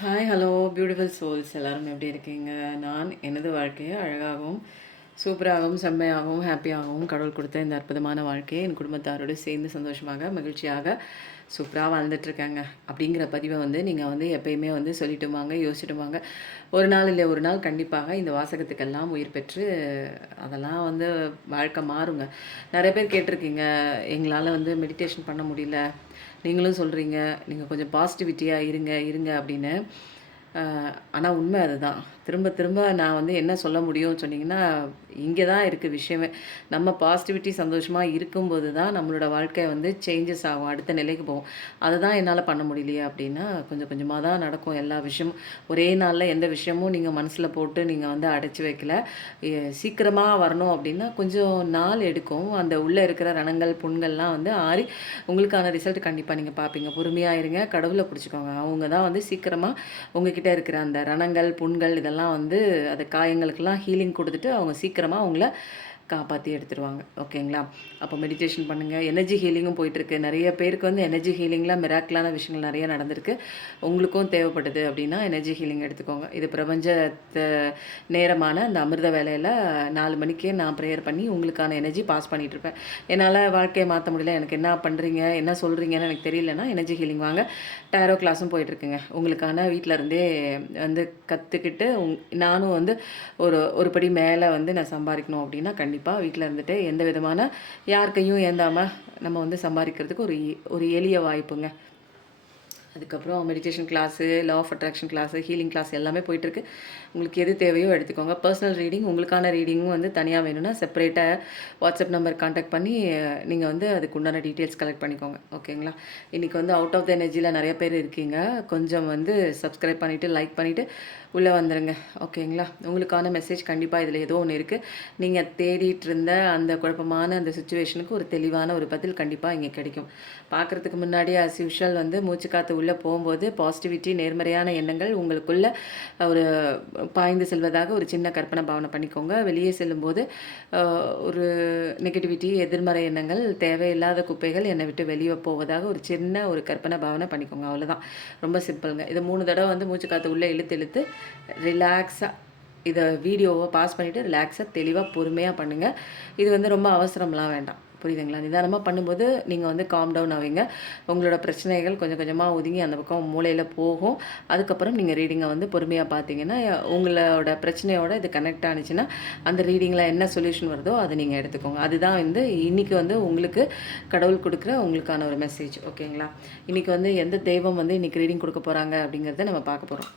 Hi hello beautiful souls எல்லாரும் எப்படி இருக்கீங்க? நான் எனது வாழ்க்கையை அழகாகவும் சூப்பராகவும் செம்மையாகவும் ஹாப்பியாகவும் கடவுள் கொடுத்த இந்த அற்புதமான வாழ்க்கையை என் குடும்பத்தாரோடு சேர்ந்து சந்தோஷமாக மகிழ்ச்சியாக சூப்பராக வாழ்ந்துட்டுருக்காங்க அப்படிங்கிற பதிவை நீங்கள் எப்பயுமே சொல்லிட்டு வாங்க, யோசிச்சுட்டு வாங்க. ஒரு நாள் இல்லை ஒரு நாள் கண்டிப்பாக இந்த வாசகத்துக்கெல்லாம் உயிர் பெற்று அதெல்லாம் வாழ்க்கை மாறுங்க. நிறைய பேர் கேட்டிருக்கீங்க, எங்களால் மெடிடேஷன் பண்ண முடியல, நீங்களும் சொல்கிறீங்க நீங்கள் கொஞ்சம் பாசிட்டிவிட்டியாக இருங்க இருங்க அப்படின்னு. ஆனால் உண்மை அதுதான். திரும்ப திரும்ப நான் என்ன சொல்ல முடியும்னு சொன்னீங்கன்னா, இங்கே தான் இருக்குது விஷயமே. நம்ம பாசிட்டிவிட்டி சந்தோஷமாக இருக்கும்போது தான் நம்மளோட வாழ்க்கை சேஞ்சஸ் ஆகும், அடுத்த நிலைக்கு போகும். அதை தான் என்னால் பண்ண முடியலையே அப்படின்னா, கொஞ்சம் கொஞ்சமாக தான் நடக்கும் எல்லா விஷயமும். ஒரே நாளில் எந்த விஷயமும் நீங்கள் மனசில் போட்டு நீங்கள் அடைச்சி வைக்கல. சீக்கிரமாக வரணும் அப்படின்னா கொஞ்சம் நாள் எடுக்கும். அந்த உள்ளே இருக்கிற ரணங்கள் புண்கள்லாம் ஆறி உங்களுக்கான ரிசல்ட் கண்டிப்பாக நீங்கள் பார்ப்பீங்க. பொறுமையாக இருங்க, கடவுளை பிடிச்சிக்கோங்க. அவங்க தான் சீக்கிரமாக உங்ககிட்ட இருக்கிற அந்த ரணங்கள் புண்கள் இதெல்லாம் அந்த காயங்களுக்கெல்லாம் ஹீலிங் கொடுத்துட்டு அவங்க சீக்கிரமாக அவங்கள காப்பாற்றி எடுத்துருவாங்க. ஓகேங்களா? அப்போ மெடிடேஷன் பண்ணுங்கள். எனர்ஜி ஹீலிங்கும் போயிட்டுருக்கு. நிறைய பேருக்கு எனர்ஜி ஹீலிங்கில் மிராக்கிளான விஷயங்கள் நிறைய நடந்திருக்கு. உங்களுக்கும் தேவைப்படுது அப்படின்னா எனர்ஜி ஹீலிங் எடுத்துக்கோங்க. இது பிரபஞ்சத்தை நேரமான அந்த அமிர்த வேலையில் 4 மணிக்கே நான் ப்ரேயர் பண்ணி உங்களுக்கான எனர்ஜி பாஸ் பண்ணிகிட்ருப்பேன். என்னால் வாழ்க்கையை மாற்ற முடியல, எனக்கு என்ன பண்ணுறீங்க என்ன சொல்கிறீங்கன்னு எனக்கு தெரியலன்னா எனர்ஜி ஹீலிங் வாங்க. டேரோ கிளாஸும் போயிட்டுருக்குங்க. உங்களுக்கான வீட்டில் இருந்தே கற்றுக்கிட்டு நானும் ஒரு படி மேலே நான் சம்பாதிக்கணும் அப்படின்னா கண்டிப்பாக வீட்டில் இருந்துட்டு எந்த விதமான யார் கையும் ஏந்தாமல் நம்ம சம்பாதிக்கிறதுக்கு ஒரு எளிய வாய்ப்புங்க. அதுக்கப்புறம் meditation class, law of attraction class, healing class எல்லாமே போயிட்டுருக்கு. உங்களுக்கு எது தேவையோ எடுத்துக்கோங்க. பர்சனல் ரீடிங் உங்களுக்கான ரீடிங்கும் தனியாக வேணும்னா செப்பரேட்டாக வாட்ஸ்அப் நம்பர் கான்டாக்ட் பண்ணி நீங்கள் அதுக்கு உண்டான டீட்டெயில்ஸ் கலெக்ட் பண்ணிக்கோங்க. ஓகேங்களா? இன்றைக்கி அவுட் ஆஃப் த எனர்ஜியில் நிறைய பேர் இருக்கீங்க. கொஞ்சம் சப்ஸ்கிரைப் பண்ணிவிட்டு லைக் பண்ணிவிட்டு உள்ளே வந்துடுங்க. ஓகேங்களா? உங்களுக்கான மெசேஜ் கண்டிப்பாக இதில் ஏதோ ஒன்று இருக்குது. நீங்கள் தேடிட்டு இருந்த அந்த குழப்பமான அந்த சுச்சுவேஷனுக்கு ஒரு தெளிவான ஒரு பதில் கண்டிப்பாக இங்கே கிடைக்கும். பார்க்குறதுக்கு முன்னாடி ஆஸ் யூஷுவல் மூச்சு காற்று உள்ளே போகும்போது பாசிட்டிவிட்டி நேர்மறையான எண்ணங்கள் உங்களுக்குள்ளே ஒரு பாய்ந்து செல்வதாக ஒரு சின்ன கற்பனை பாவனை பண்ணிக்கோங்க. வெளியே செல்லும்போது ஒரு நெகட்டிவிட்டி எதிர்மறை எண்ணங்கள் தேவையில்லாத குப்பைகள் என்னை விட்டு வெளியே போவதாக ஒரு சின்ன ஒரு கற்பனை பாவனை பண்ணிக்கோங்க. அவ்வளோதான். ரொம்ப சிம்பிளுங்க. இதை 3 தடவை மூச்சு காற்று உள்ளே இழுத்து இழுத்து ரிலாக்ஸாக இதை வீடியோவை பாஸ் பண்ணிவிட்டு ரிலாக்ஸாக தெளிவாக பொறுமையாக பண்ணுங்கள். இது ரொம்ப அவசரம்லாம் வேண்டாம். புரியுதுங்களா? நிதானமாக பண்ணும்போது நீங்கள் காம் டவுன் ஆவீங்க. உங்களோட பிரச்சனைகள் கொஞ்சம் கொஞ்சமாக ஒதுங்கி அந்த பக்கம் மூளையில் போகும். அதுக்கப்புறம் நீங்கள் ரீடிங்கை பொறுமையாக பார்த்தீங்கன்னா உங்களோட பிரச்சனையோட இது கனெக்ட் ஆனிச்சுன்னா அந்த ரீடிங்கில் என்ன சொல்யூஷன் வருதோ அதை நீங்கள் எடுத்துக்கோங்க. அதுதான் இன்றைக்கி உங்களுக்கு கடவுள் கொடுக்குற உங்களுக்கான ஒரு மெசேஜ். ஓகேங்களா? இன்றைக்கி எந்த தெய்வம் இன்றைக்கி ரீடிங் கொடுக்க போகிறாங்க அப்படிங்கிறத நம்ம பார்க்க போகிறோம்.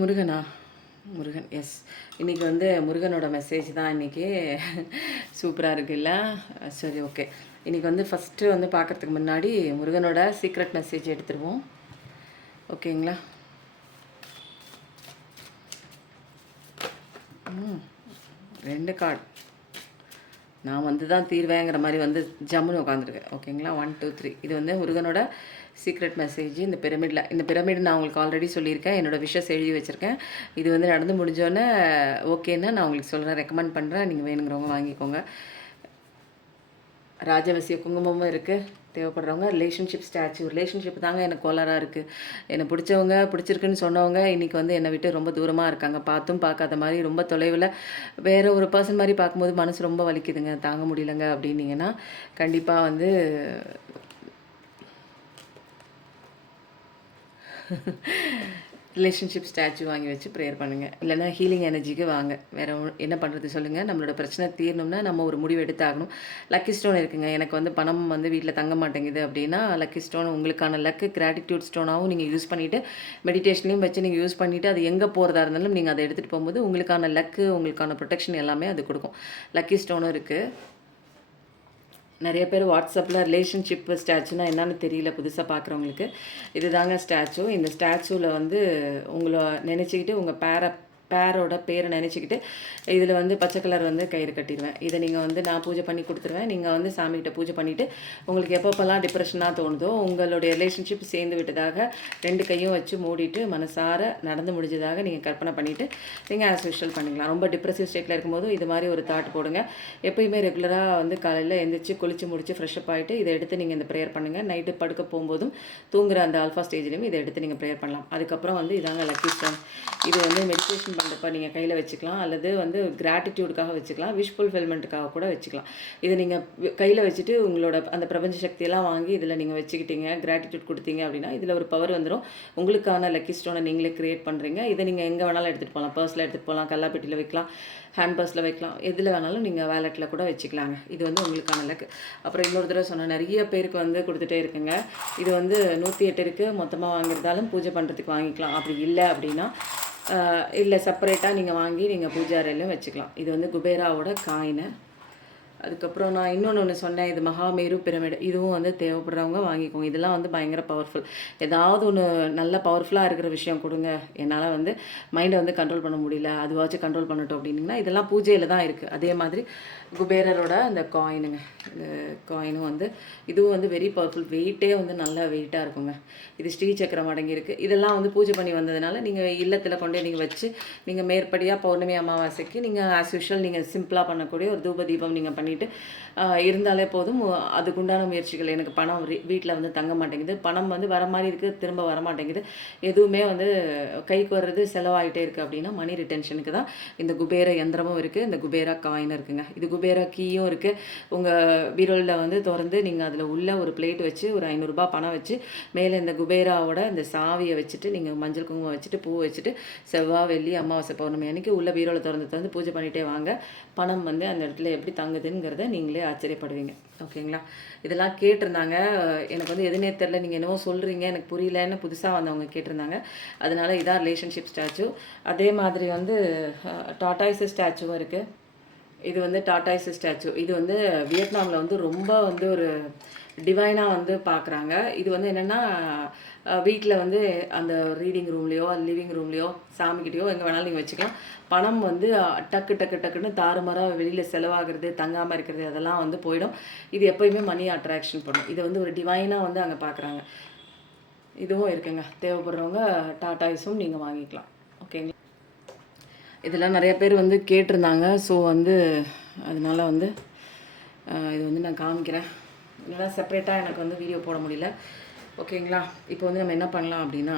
முருகனா? முருகன், எஸ். இன்றைக்கி முருகனோட மெசேஜ் தான் இன்றைக்கி சூப்பராக இருக்குல்ல? சரி, ஓகே. இன்றைக்கி ஃபஸ்ட்டு பார்க்குறதுக்கு முன்னாடி முருகனோட சீக்ரெட் மெசேஜ் எடுத்துருவோம். ஓகேங்களா? 2 கார்டு நான் தான் தீர்வேங்கிற மாதிரி ஜம்முன்னு உட்காந்துருக்கேன். ஓகேங்களா? 1 2 3 இது முருகனோட சீக்ரெட் மெசேஜ். இந்த பிரமிடு நான் உங்களுக்கு ஆல்ரெடி சொல்லியிருக்கேன். என்னோடய விஷஸ் எழுதி வச்சுருக்கேன். இது நடந்து முடிஞ்சோன்னே ஓகேன்னா நான் உங்களுக்கு சொல்கிறேன், ரெக்கமெண்ட் பண்ணுறேன். நீங்கள் வேணுங்கிறவங்க வாங்கிக்கோங்க. ராஜவசிய குங்குமமும் இருக்குது. தேவைப்படுறவங்க ரிலேஷன்ஷிப் ஸ்டாச்சு. ரிலேஷன்ஷிப் தாங்க எனக்கு கோளாறாக இருக்குது. என்னை பிடிச்சவங்க பிடிச்சிருக்குன்னு சொன்னவங்க இன்றைக்கி என்னை விட்டு ரொம்ப தூரமாக இருக்காங்க. பார்த்தும் பார்க்காத மாதிரி ரொம்ப தொலைவில் வேறு ஒரு பர்சன் மாதிரி பார்க்கும்போது மனசு ரொம்ப வலிக்குதுங்க, தாங்க முடியலங்க அப்படின்னீங்கன்னா கண்டிப்பாக ரிலேஷன்ஷிப் ஸ்டாச்சு வாங்கி வச்சு ப்ரேயர் பண்ணுங்கள். இல்லைனா ஹீலிங் எனர்ஜிக்கு வாங்க. வேறு என்ன பண்ணுறது சொல்லுங்கள். நம்மளோட பிரச்சனை தீரணும்னா நம்ம ஒரு முடிவு எடுத்தாகணும். லக்கி ஸ்டோன் இருக்குங்க. எனக்கு பணம் வீட்டில் தங்க மாட்டேங்குது அப்படின்னா லக்கி ஸ்டோன் உங்களுக்கான லக்கு கிராட்டிடியூட் ஸ்டோனாகவும் நீங்கள் யூஸ் பண்ணிவிட்டு மெடிடேஷன்லையும் வச்சு நீங்கள் யூஸ் பண்ணிவிட்டு அது எங்கே போகிறதா இருந்தாலும் நீங்கள் அதை எடுத்துகிட்டு போகும்போது உங்களுக்கான லக்கு உங்களுக்கான ப்ரொடெக்ஷன் எல்லாமே அது கொடுக்கும். லக்கி ஸ்டோனும் இருக்குது. நிறைய பேர் வாட்ஸ்அப்பில் ரிலேஷன்ஷிப் ஸ்டாச்சுனா என்னன்னு தெரியல புதுசாக பார்க்குறவங்களுக்கு. இது தாங்க ஸ்டாச்சு. இந்த ஸ்டாச்சுவில் உங்களை நினச்சிக்கிட்டு உங்கள் பேரை பேரோட பேரை நினச்சிக்கிட்டு இதில் வந்து பச்சை கலர் வந்து கயிறு கட்டிடுவேன். இதை நீங்கள் வந்து நான் பூஜை பண்ணி கொடுத்துருவேன். நீங்கள் வந்து சாமிகிட்ட பூஜை பண்ணிவிட்டு உங்களுக்கு எப்பப்பெல்லாம் டிப்ரெஷனாக தோணுதோ, உங்களுடைய ரிலேஷன்ஷிப் சேர்ந்து விட்டதாக 2 கையும் வச்சு மூடிட்டு மனசார நடந்து முடிஞ்சதாக நீங்கள் கற்பனை பண்ணிவிட்டு நீங்கள் ஆஸ் யூஷுவல் பண்ணிக்கலாம். ரொம்ப டிப்ரெசிவ் ஸ்டேட்டில் இருக்கும்போது இது மாதிரி ஒரு தாட் போடுங்க. எப்பயுமே ரெகுலராக வந்து காலையில் எழுந்திரிச்சு குளிச்சு முடிச்சு ஃப்ரெஷ்அப் ஆகிட்டு இதை எடுத்து நீங்கள் இந்த ப்ரேயர் பண்ணுங்கள். நைட்டு படுக்க போகும்போதும் தூங்குற அந்த ஆல்ஃபா ஸ்டேஜ்லேயும் இதை எடுத்து நீங்கள் ப்ரேயர் பண்ணலாம். அதுக்கப்புறம் வந்து இதாங்க லக்கி ஸ்டோன். இது வந்து மெடிடேஷன் பண்ணுறப்ப நீங்கள் கையில் வச்சுக்கலாம், அல்லது வந்து கிராட்டிடியூடுக்காக வச்சுக்கலாம், விஷ் ஃபுல்ஃபில்மெண்ட்டுக்காக கூட வச்சுக்கலாம். இதை நீங்கள் கையில் வச்சுட்டு உங்களோட அந்த பிரபஞ்ச சக்தியெல்லாம் வாங்கி இதில் நீங்கள் வச்சுக்கிட்டீங்க, கிராட்டிடியூட் கொடுத்தீங்க அப்படின்னா இதில் ஒரு பவர் வந்துடும். உங்களுக்கான லக்கி ஸ்டோனை நீங்களே க்ரியேட் பண்ணுறீங்க. இதை நீங்கள் எங்கே வேணாலும் எடுத்துகிட்டு போகலாம். பர்ஸில் எடுத்துகிட்டு போகலாம், கல்லாப்பெட்டியில் வைக்கலாம், ஹேண்ட் பர்ஸில் வைக்கலாம், எதில் வேணாலும் நீங்கள் வேலெட்டில் கூட வச்சுக்கலாங்க. இது வந்து உங்களுக்கான லக்கு. அப்புறம் இன்னொரு தடவை சொன்னால் நிறைய பேருக்கு வந்து கொடுத்துட்டே இருக்குங்க. இது வந்து 108 இருக்குது. மொத்தமாக வாங்கியிருந்தாலும் பூஜை பண்ணுறதுக்கு வாங்கிக்கலாம். அப்படி இல்லை அப்படின்னா இல்லை செப்பரேட்டாக நீங்கள் வாங்கி நீங்கள் பூஜை அறையிலையும் வச்சுக்கலாம். இது வந்து குபேராவோட காயினு. அதுக்கப்புறம் நான் இன்னொன்று சொன்னேன், இது மகாமேரு பிரமிடு. இதுவும் வந்து தேவைப்படுறவங்க வாங்கிக்கோங்க. இதெல்லாம் வந்து பயங்கர பவர்ஃபுல். ஏதாவது ஒன்று நல்ல பவர்ஃபுல்லாக இருக்கிற விஷயம் கொடுங்க, என்னால் வந்து மைண்டை வந்து கண்ட்ரோல் பண்ண முடியல, அதுவாச்சும் கண்ட்ரோல் பண்ணட்டும் அப்படின்னிங்கன்னா இதெல்லாம் பூஜையில் தான் இருக்குது. அதே மாதிரி குபேரரோட அந்த காயினுங்க, இந்த காயினும் வந்து இதுவும் வந்து வெரி பவர்ஃபுல். வெயிட்டே வந்து நல்லா வெயிட்டாக இருக்குங்க. இது ஸ்ரீ சக்கரம் அடங்கியிருக்கு. இதெல்லாம் வந்து பூஜை பண்ணி வந்ததுனால நீங்கள் இல்லத்தில் கொண்டே நீங்கள் வச்சு நீங்கள் மேற்படியாக பௌர்ணமி அமாவாசைக்கு நீங்கள் ஆஸ் யூஷுவல் நீங்கள் சிம்பிளாக பண்ணக்கூடிய ஒரு தூப தீபம் நீங்கள் பண்ணிவிட்டு இருந்தாலே போதும். அதுக்குண்டான முயற்சிகள், எனக்கு பணம் வீட்டில் வந்து தங்க மாட்டேங்குது, பணம் வந்து வர மாதிரி இருக்குது, திரும்ப வர மாட்டேங்குது, எதுவுமே வந்து கைக்கு வர்றது செலவாகிட்டே இருக்குது அப்படின்னா மணி ரிட்டென்ஷனுக்கு தான் இந்த குபேர யந்திரமும் இருக்குது, இந்த குபேரா காயின் இருக்குங்க. இது குபேரா கீயும் இருக்குது. உங்கள் பீரோலில் வந்து திறந்து நீங்கள் அதில் உள்ள ஒரு பிளேட் வச்சு ஒரு 500 ரூபாய் பணம் வச்சு மேலே இந்த குபேராவோட இந்த சாவியை வச்சுட்டு நீங்கள் மஞ்சள் குங்குமம் வச்சுட்டு பூ வச்சுட்டு செவ்வாய் வெள்ளி அமாவாசை பௌர்ணமி அன்றைக்கி உள்ள பீரோவில் திறந்து பூஜை பண்ணிகிட்டே வாங்க. பணம் வந்து அந்த இடத்துல எப்படி தங்குதுங்கிறத நீங்களே ஆச்சரியப்படுவீங்க. ஓகேங்களா? இதெல்லாம் கேட்டிருந்தாங்க. எனக்கு வந்து எதுனே தெரில, நீங்கள் என்னவோ சொல்கிறீங்க எனக்கு புரியலன்னு புதுசாக வந்தவங்க கேட்டிருந்தாங்க. அதனால் இதான் ரிலேஷன்ஷிப் ஸ்டாச்சு. அதே மாதிரி வந்து டாட்டாய்ஸ் ஸ்டாச்சுவும் இருக்குது. இது வந்து டாட்டாய்ஸ் ஸ்டாச்சு. இது வந்து வியட்நாமில் வந்து ரொம்ப வந்து ஒரு டிவைனாக வந்து பார்க்குறாங்க. இது வந்து என்னென்னா வீட்டில் வந்து அந்த ரீடிங் ரூம்லேயோ லிவிங் ரூம்லேயோ சாமிக்கிட்டேயோ எங்கே வேணாலும் நீங்கள் வச்சுக்கலாம். பணம் வந்து டக்குன்னு தாறுமாறாக வெளியில் செலவாகிறது, தங்காமல் இருக்கிறது அதெல்லாம் வந்து போயிடும். இது எப்போயுமே மணி அட்ராக்ஷன் பண்ணும். இதை வந்து ஒரு டிவைனாக வந்து அங்கே பார்க்குறாங்க. இதுவும் இருக்குங்க. தேவைப்படுறவங்க டாட்டாய்ஸும் நீங்கள் வாங்கிக்கலாம். ஓகேங்களா? இதெல்லாம் நிறைய பேர் வந்து கேட்டிருந்தாங்க. ஸோ வந்து அதனால் வந்து இது வந்து நான் காமிக்கிறேன். இதெல்லாம் செப்பரேட்டாக எனக்கு வந்து வீடியோ போட முடியல. ஓகேங்களா? இப்போ வந்து நம்ம என்ன பண்ணலாம் அப்படின்னா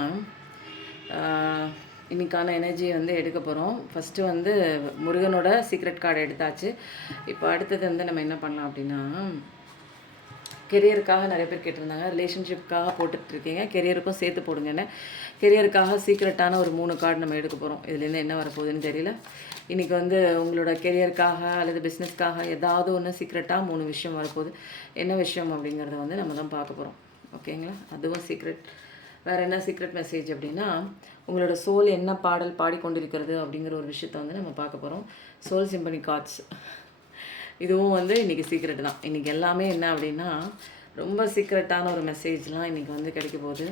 இன்றைக்கான எனர்ஜியை வந்து எடுக்க போகிறோம். ஃபஸ்ட்டு வந்து முருகனோட சீக்ரெட் கார்டு எடுத்தாச்சு. இப்போ அடுத்தது வந்து நம்ம என்ன பண்ணலாம் அப்படின்னா கெரியருக்காக நிறைய பேர் கேட்டிருந்தாங்க. ரிலேஷன்ஷிப்புக்காக போட்டுட்ருக்கீங்க, கெரியருக்கும் சேர்த்து போடுங்கன்னு. கெரியருக்காக சீக்ரெட்டான ஒரு 3 கார்டு நம்ம எடுக்க போகிறோம். இதுலேருந்து என்ன வரப்போகுதுன்னு தெரியல. இன்றைக்கி வந்து உங்களோட கெரியருக்காக அல்லது பிஸ்னஸ்க்காக ஏதாவது ஒன்று சீக்ரெட்டாக 3 விஷயம் வரப்போகுது. என்ன விஷயம் அப்படிங்கிறத வந்து நம்ம தான் பார்க்க போகிறோம். ஓகேங்களா? அதுவும் சீக்ரெட். வேறு என்ன சீக்ரெட் மெசேஜ் அப்படின்னா உங்களோட சோல் என்ன பாடல் பாடிக்கொண்டிருக்கிறது அப்படிங்கிற ஒரு விஷயத்த வந்து நம்ம பார்க்க போகிறோம். Soul symphony cards. இதுவும் வந்து இன்றைக்கி சீக்ரெட் தான். இன்றைக்கி எல்லாமே என்ன அப்படின்னா ரொம்ப சீக்ரெட்டான ஒரு மெசேஜ்லாம் இன்றைக்கி வந்து கிடைக்க போகுது.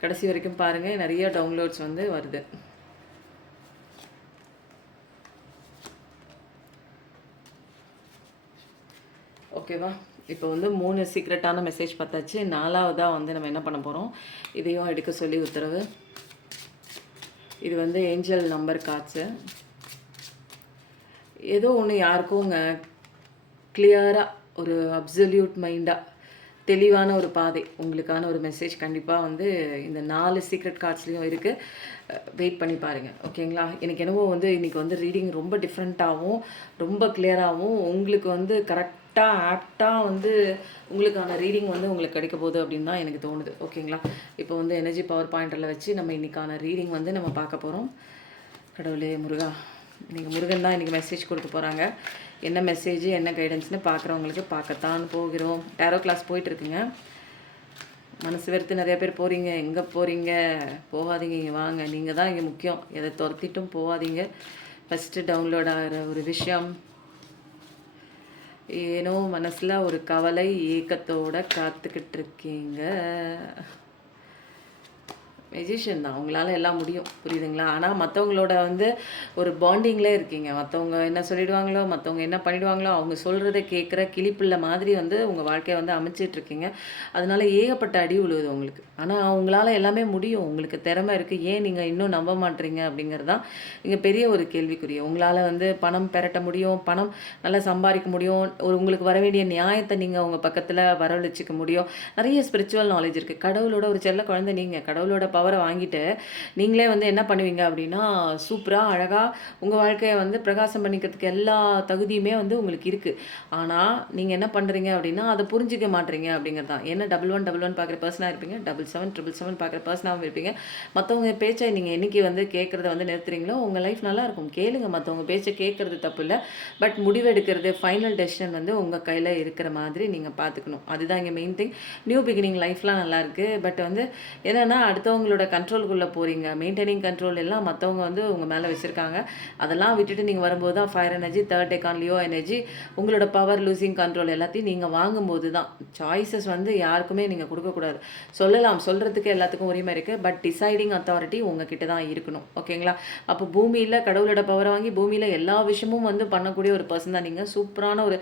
கடைசி வரைக்கும் பாருங்கள். நிறைய டவுன்லோட்ஸ் வந்து வருது. ஓகேவா? இப்போ வந்து 3 சீக்ரெட்டான மெசேஜ் பார்த்தாச்சு. 4வதாக வந்து நம்ம என்ன பண்ண போகிறோம், இதையும் எடுக்க சொல்லி உத்தரவு. இது வந்து ஏஞ்சல் நம்பர் கார்ட்ஸு. ஏதோ ஒன்று யாருக்கும்ங்க கிளியராக ஒரு அப்சல்யூட் மைண்டாக தெளிவான ஒரு பாதை, உங்களுக்கான ஒரு மெசேஜ் கண்டிப்பாக வந்து இந்த 4 சீக்ரெட் கார்ட்ஸ்லேயும் இருக்குது. வெயிட் பண்ணி பாருங்கள். ஓகேங்களா? எனக்கு என்னவோ வந்து இன்றைக்கி வந்து ரீடிங் ரொம்ப டிஃப்ரெண்ட்டாகவும் ரொம்ப கிளியராகவும் உங்களுக்கு வந்து கரெக்டாக ஆப்டாக வந்து உங்களுக்கான ரீடிங் வந்து உங்களுக்கு கிடைக்க போகுது அப்படின்னு தான் எனக்கு தோணுது. ஓகேங்களா? இப்போ வந்து எனர்ஜி பவர் பாயிண்டில் வச்சு நம்ம இன்றைக்கான ரீடிங் வந்து நம்ம பார்க்க போகிறோம். கடவுளே முருகா, நீங்கள் முருகன் தான் இன்றைக்கி மெசேஜ் கொடுக்க போகிறாங்க. என்ன மெசேஜ் என்ன கைடன்ஸ்னு பார்க்குறவங்களுக்கு பார்க்கத்தான் போகிறோம். டேரோ கிளாஸ் போயிட்டுருக்குங்க. மனசு வெறுத்து நிறைய பேர் போகிறீங்க. எங்கே போகிறீங்க? போகாதீங்க, இங்கே வாங்க. நீங்கள் தான் இங்கே முக்கியம். எதை துரத்திட்டும் போகாதீங்க. ஃபஸ்ட்டு டவுன்லோட் ஆகிற ஒரு விஷயம், ஏனோ மனசில் ஒரு கவலை ஏக்கத்தோடு காத்துக்கிட்டு இருக்கீங்க. மெஜிஷியன் தான். உங்களால எல்லாம் முடியும். புரியுதுங்களா? ஆனா மத்தவங்களோட வந்து ஒரு பாண்டிங்ல இருக்கீங்க. மத்தவங்க என்ன சொல்லிடுவாங்களோ, மத்தவங்க என்ன பண்ணிடுவாங்களோ, அவங்க சொல்றத கேட்குற கிளிப்பிள்ளை மாதிரி வந்து உங்க வாழ்க்கைய வந்து அமைச்சிட்டு இருக்கீங்க. அதனால ஏகப்பட்ட அடி விழுவுது உங்களுக்கு. ஆனா உங்களால எல்லாமே முடியும். உங்களுக்கு திறமை இருக்கு. ஏன் நீங்க இன்னும் நம்ப மாட்றீங்க அப்படிங்கிறது தான் இங்க பெரிய ஒரு கேள்விக்குறி. உங்களால வந்து பணம் பெரட்ட முடியும். பணம் நல்லா சம்பாரிக்க முடியும். ஒரு உங்களுக்கு வர வேண்டிய நியாயத்த நீங்க உங்க பக்கத்துல வரவழைச்சுக்க முடியும். நெறைய ஸ்பிரிச்சுவல் நாலேட்ஜ் இருக்கு. கடவுளோட ஒரு செல்ல குழந்தை நீங்க. கடவுளோட பவர வாங்கிட்டு, நீங்களே வந்து என்ன பண்ணுவீங்க அப்டின்னா, சூப்பரா, அழகா உங்க வாழ்க்கைய வந்து பிரகாசம் பண்ணிக்கிறதுக்கு எல்லா தகுதியுமே வந்து உங்களுக்கு இருக்கு. ஆனா, நீங்க என்ன பண்றீங்க அப்டின்னா, அத புரிஞ்சுக்க மாட்றீங்க அப்டிங்கிறது தான். என்ன 1111 பார்க்குற பெர்சனா இருப்பீங்க. 7777 பார்க்குற பெர்சனாவும் இருப்பீங்க. மத்தவங்க பேச்ச நீங்க என்னைக்கு வந்து கேட்கறத வந்து நிறுத்துறீங்களோ, உங்க லைஃப் நல்லாருக்கும். கேளுங்க, மத்தவங்க பேச்ச கேட்கறது தப்பில்ல. பட் முடிவெடுக்கிறது, ஃபைனல் டெசிஷன் வந்து உங்க கையில இருக்கிற மாதிரி நீங்க பார்த்துக்கணும். அதுதான் இங்க மெயின் திங். நியூ பிகினிங் லைஃப்லாம் நல்லாயிருக்கு. பட் வந்து என்னன்னா, அடுத்தவங்களோட கண்ட்ரோல்குள்ள போறீங்க. மெயின்டெய்னிங் கண்ட்ரோல் எல்லாம் மத்தவங்க வந்து உங்க மேல வச்சிருக்காங்க. அதெல்லாம் விட்டுட்டு நீங்க வரும்போது தான் fire energy, third Deccan Leo energy, உங்களோட பவர், லூசிங் கண்ட்ரோல் எல்லாத்தையும் நீங்க வாங்கும்போது தான். சாய்ஸஸ் வந்து யாருக்குமே நீங்க குடுக்கக்கூடாது. சொல்லலாம், சொல்றதுக்கு எல்லாத்துக்கும் உரிமை இருக்கு. பட் டிசைடிங் அத்தாரிட்டி உங்ககிட்ட தான் இருக்கணும். ஓகேங்களா? அப்போ பூமியில கடவுளோட பவர வாங்கி, பூமியில எல்லா விஷயமும் வந்து பண்ணக்கூடிய ஒரு பெர்சன் தான் நீங்க. சூப்பரான ஒரு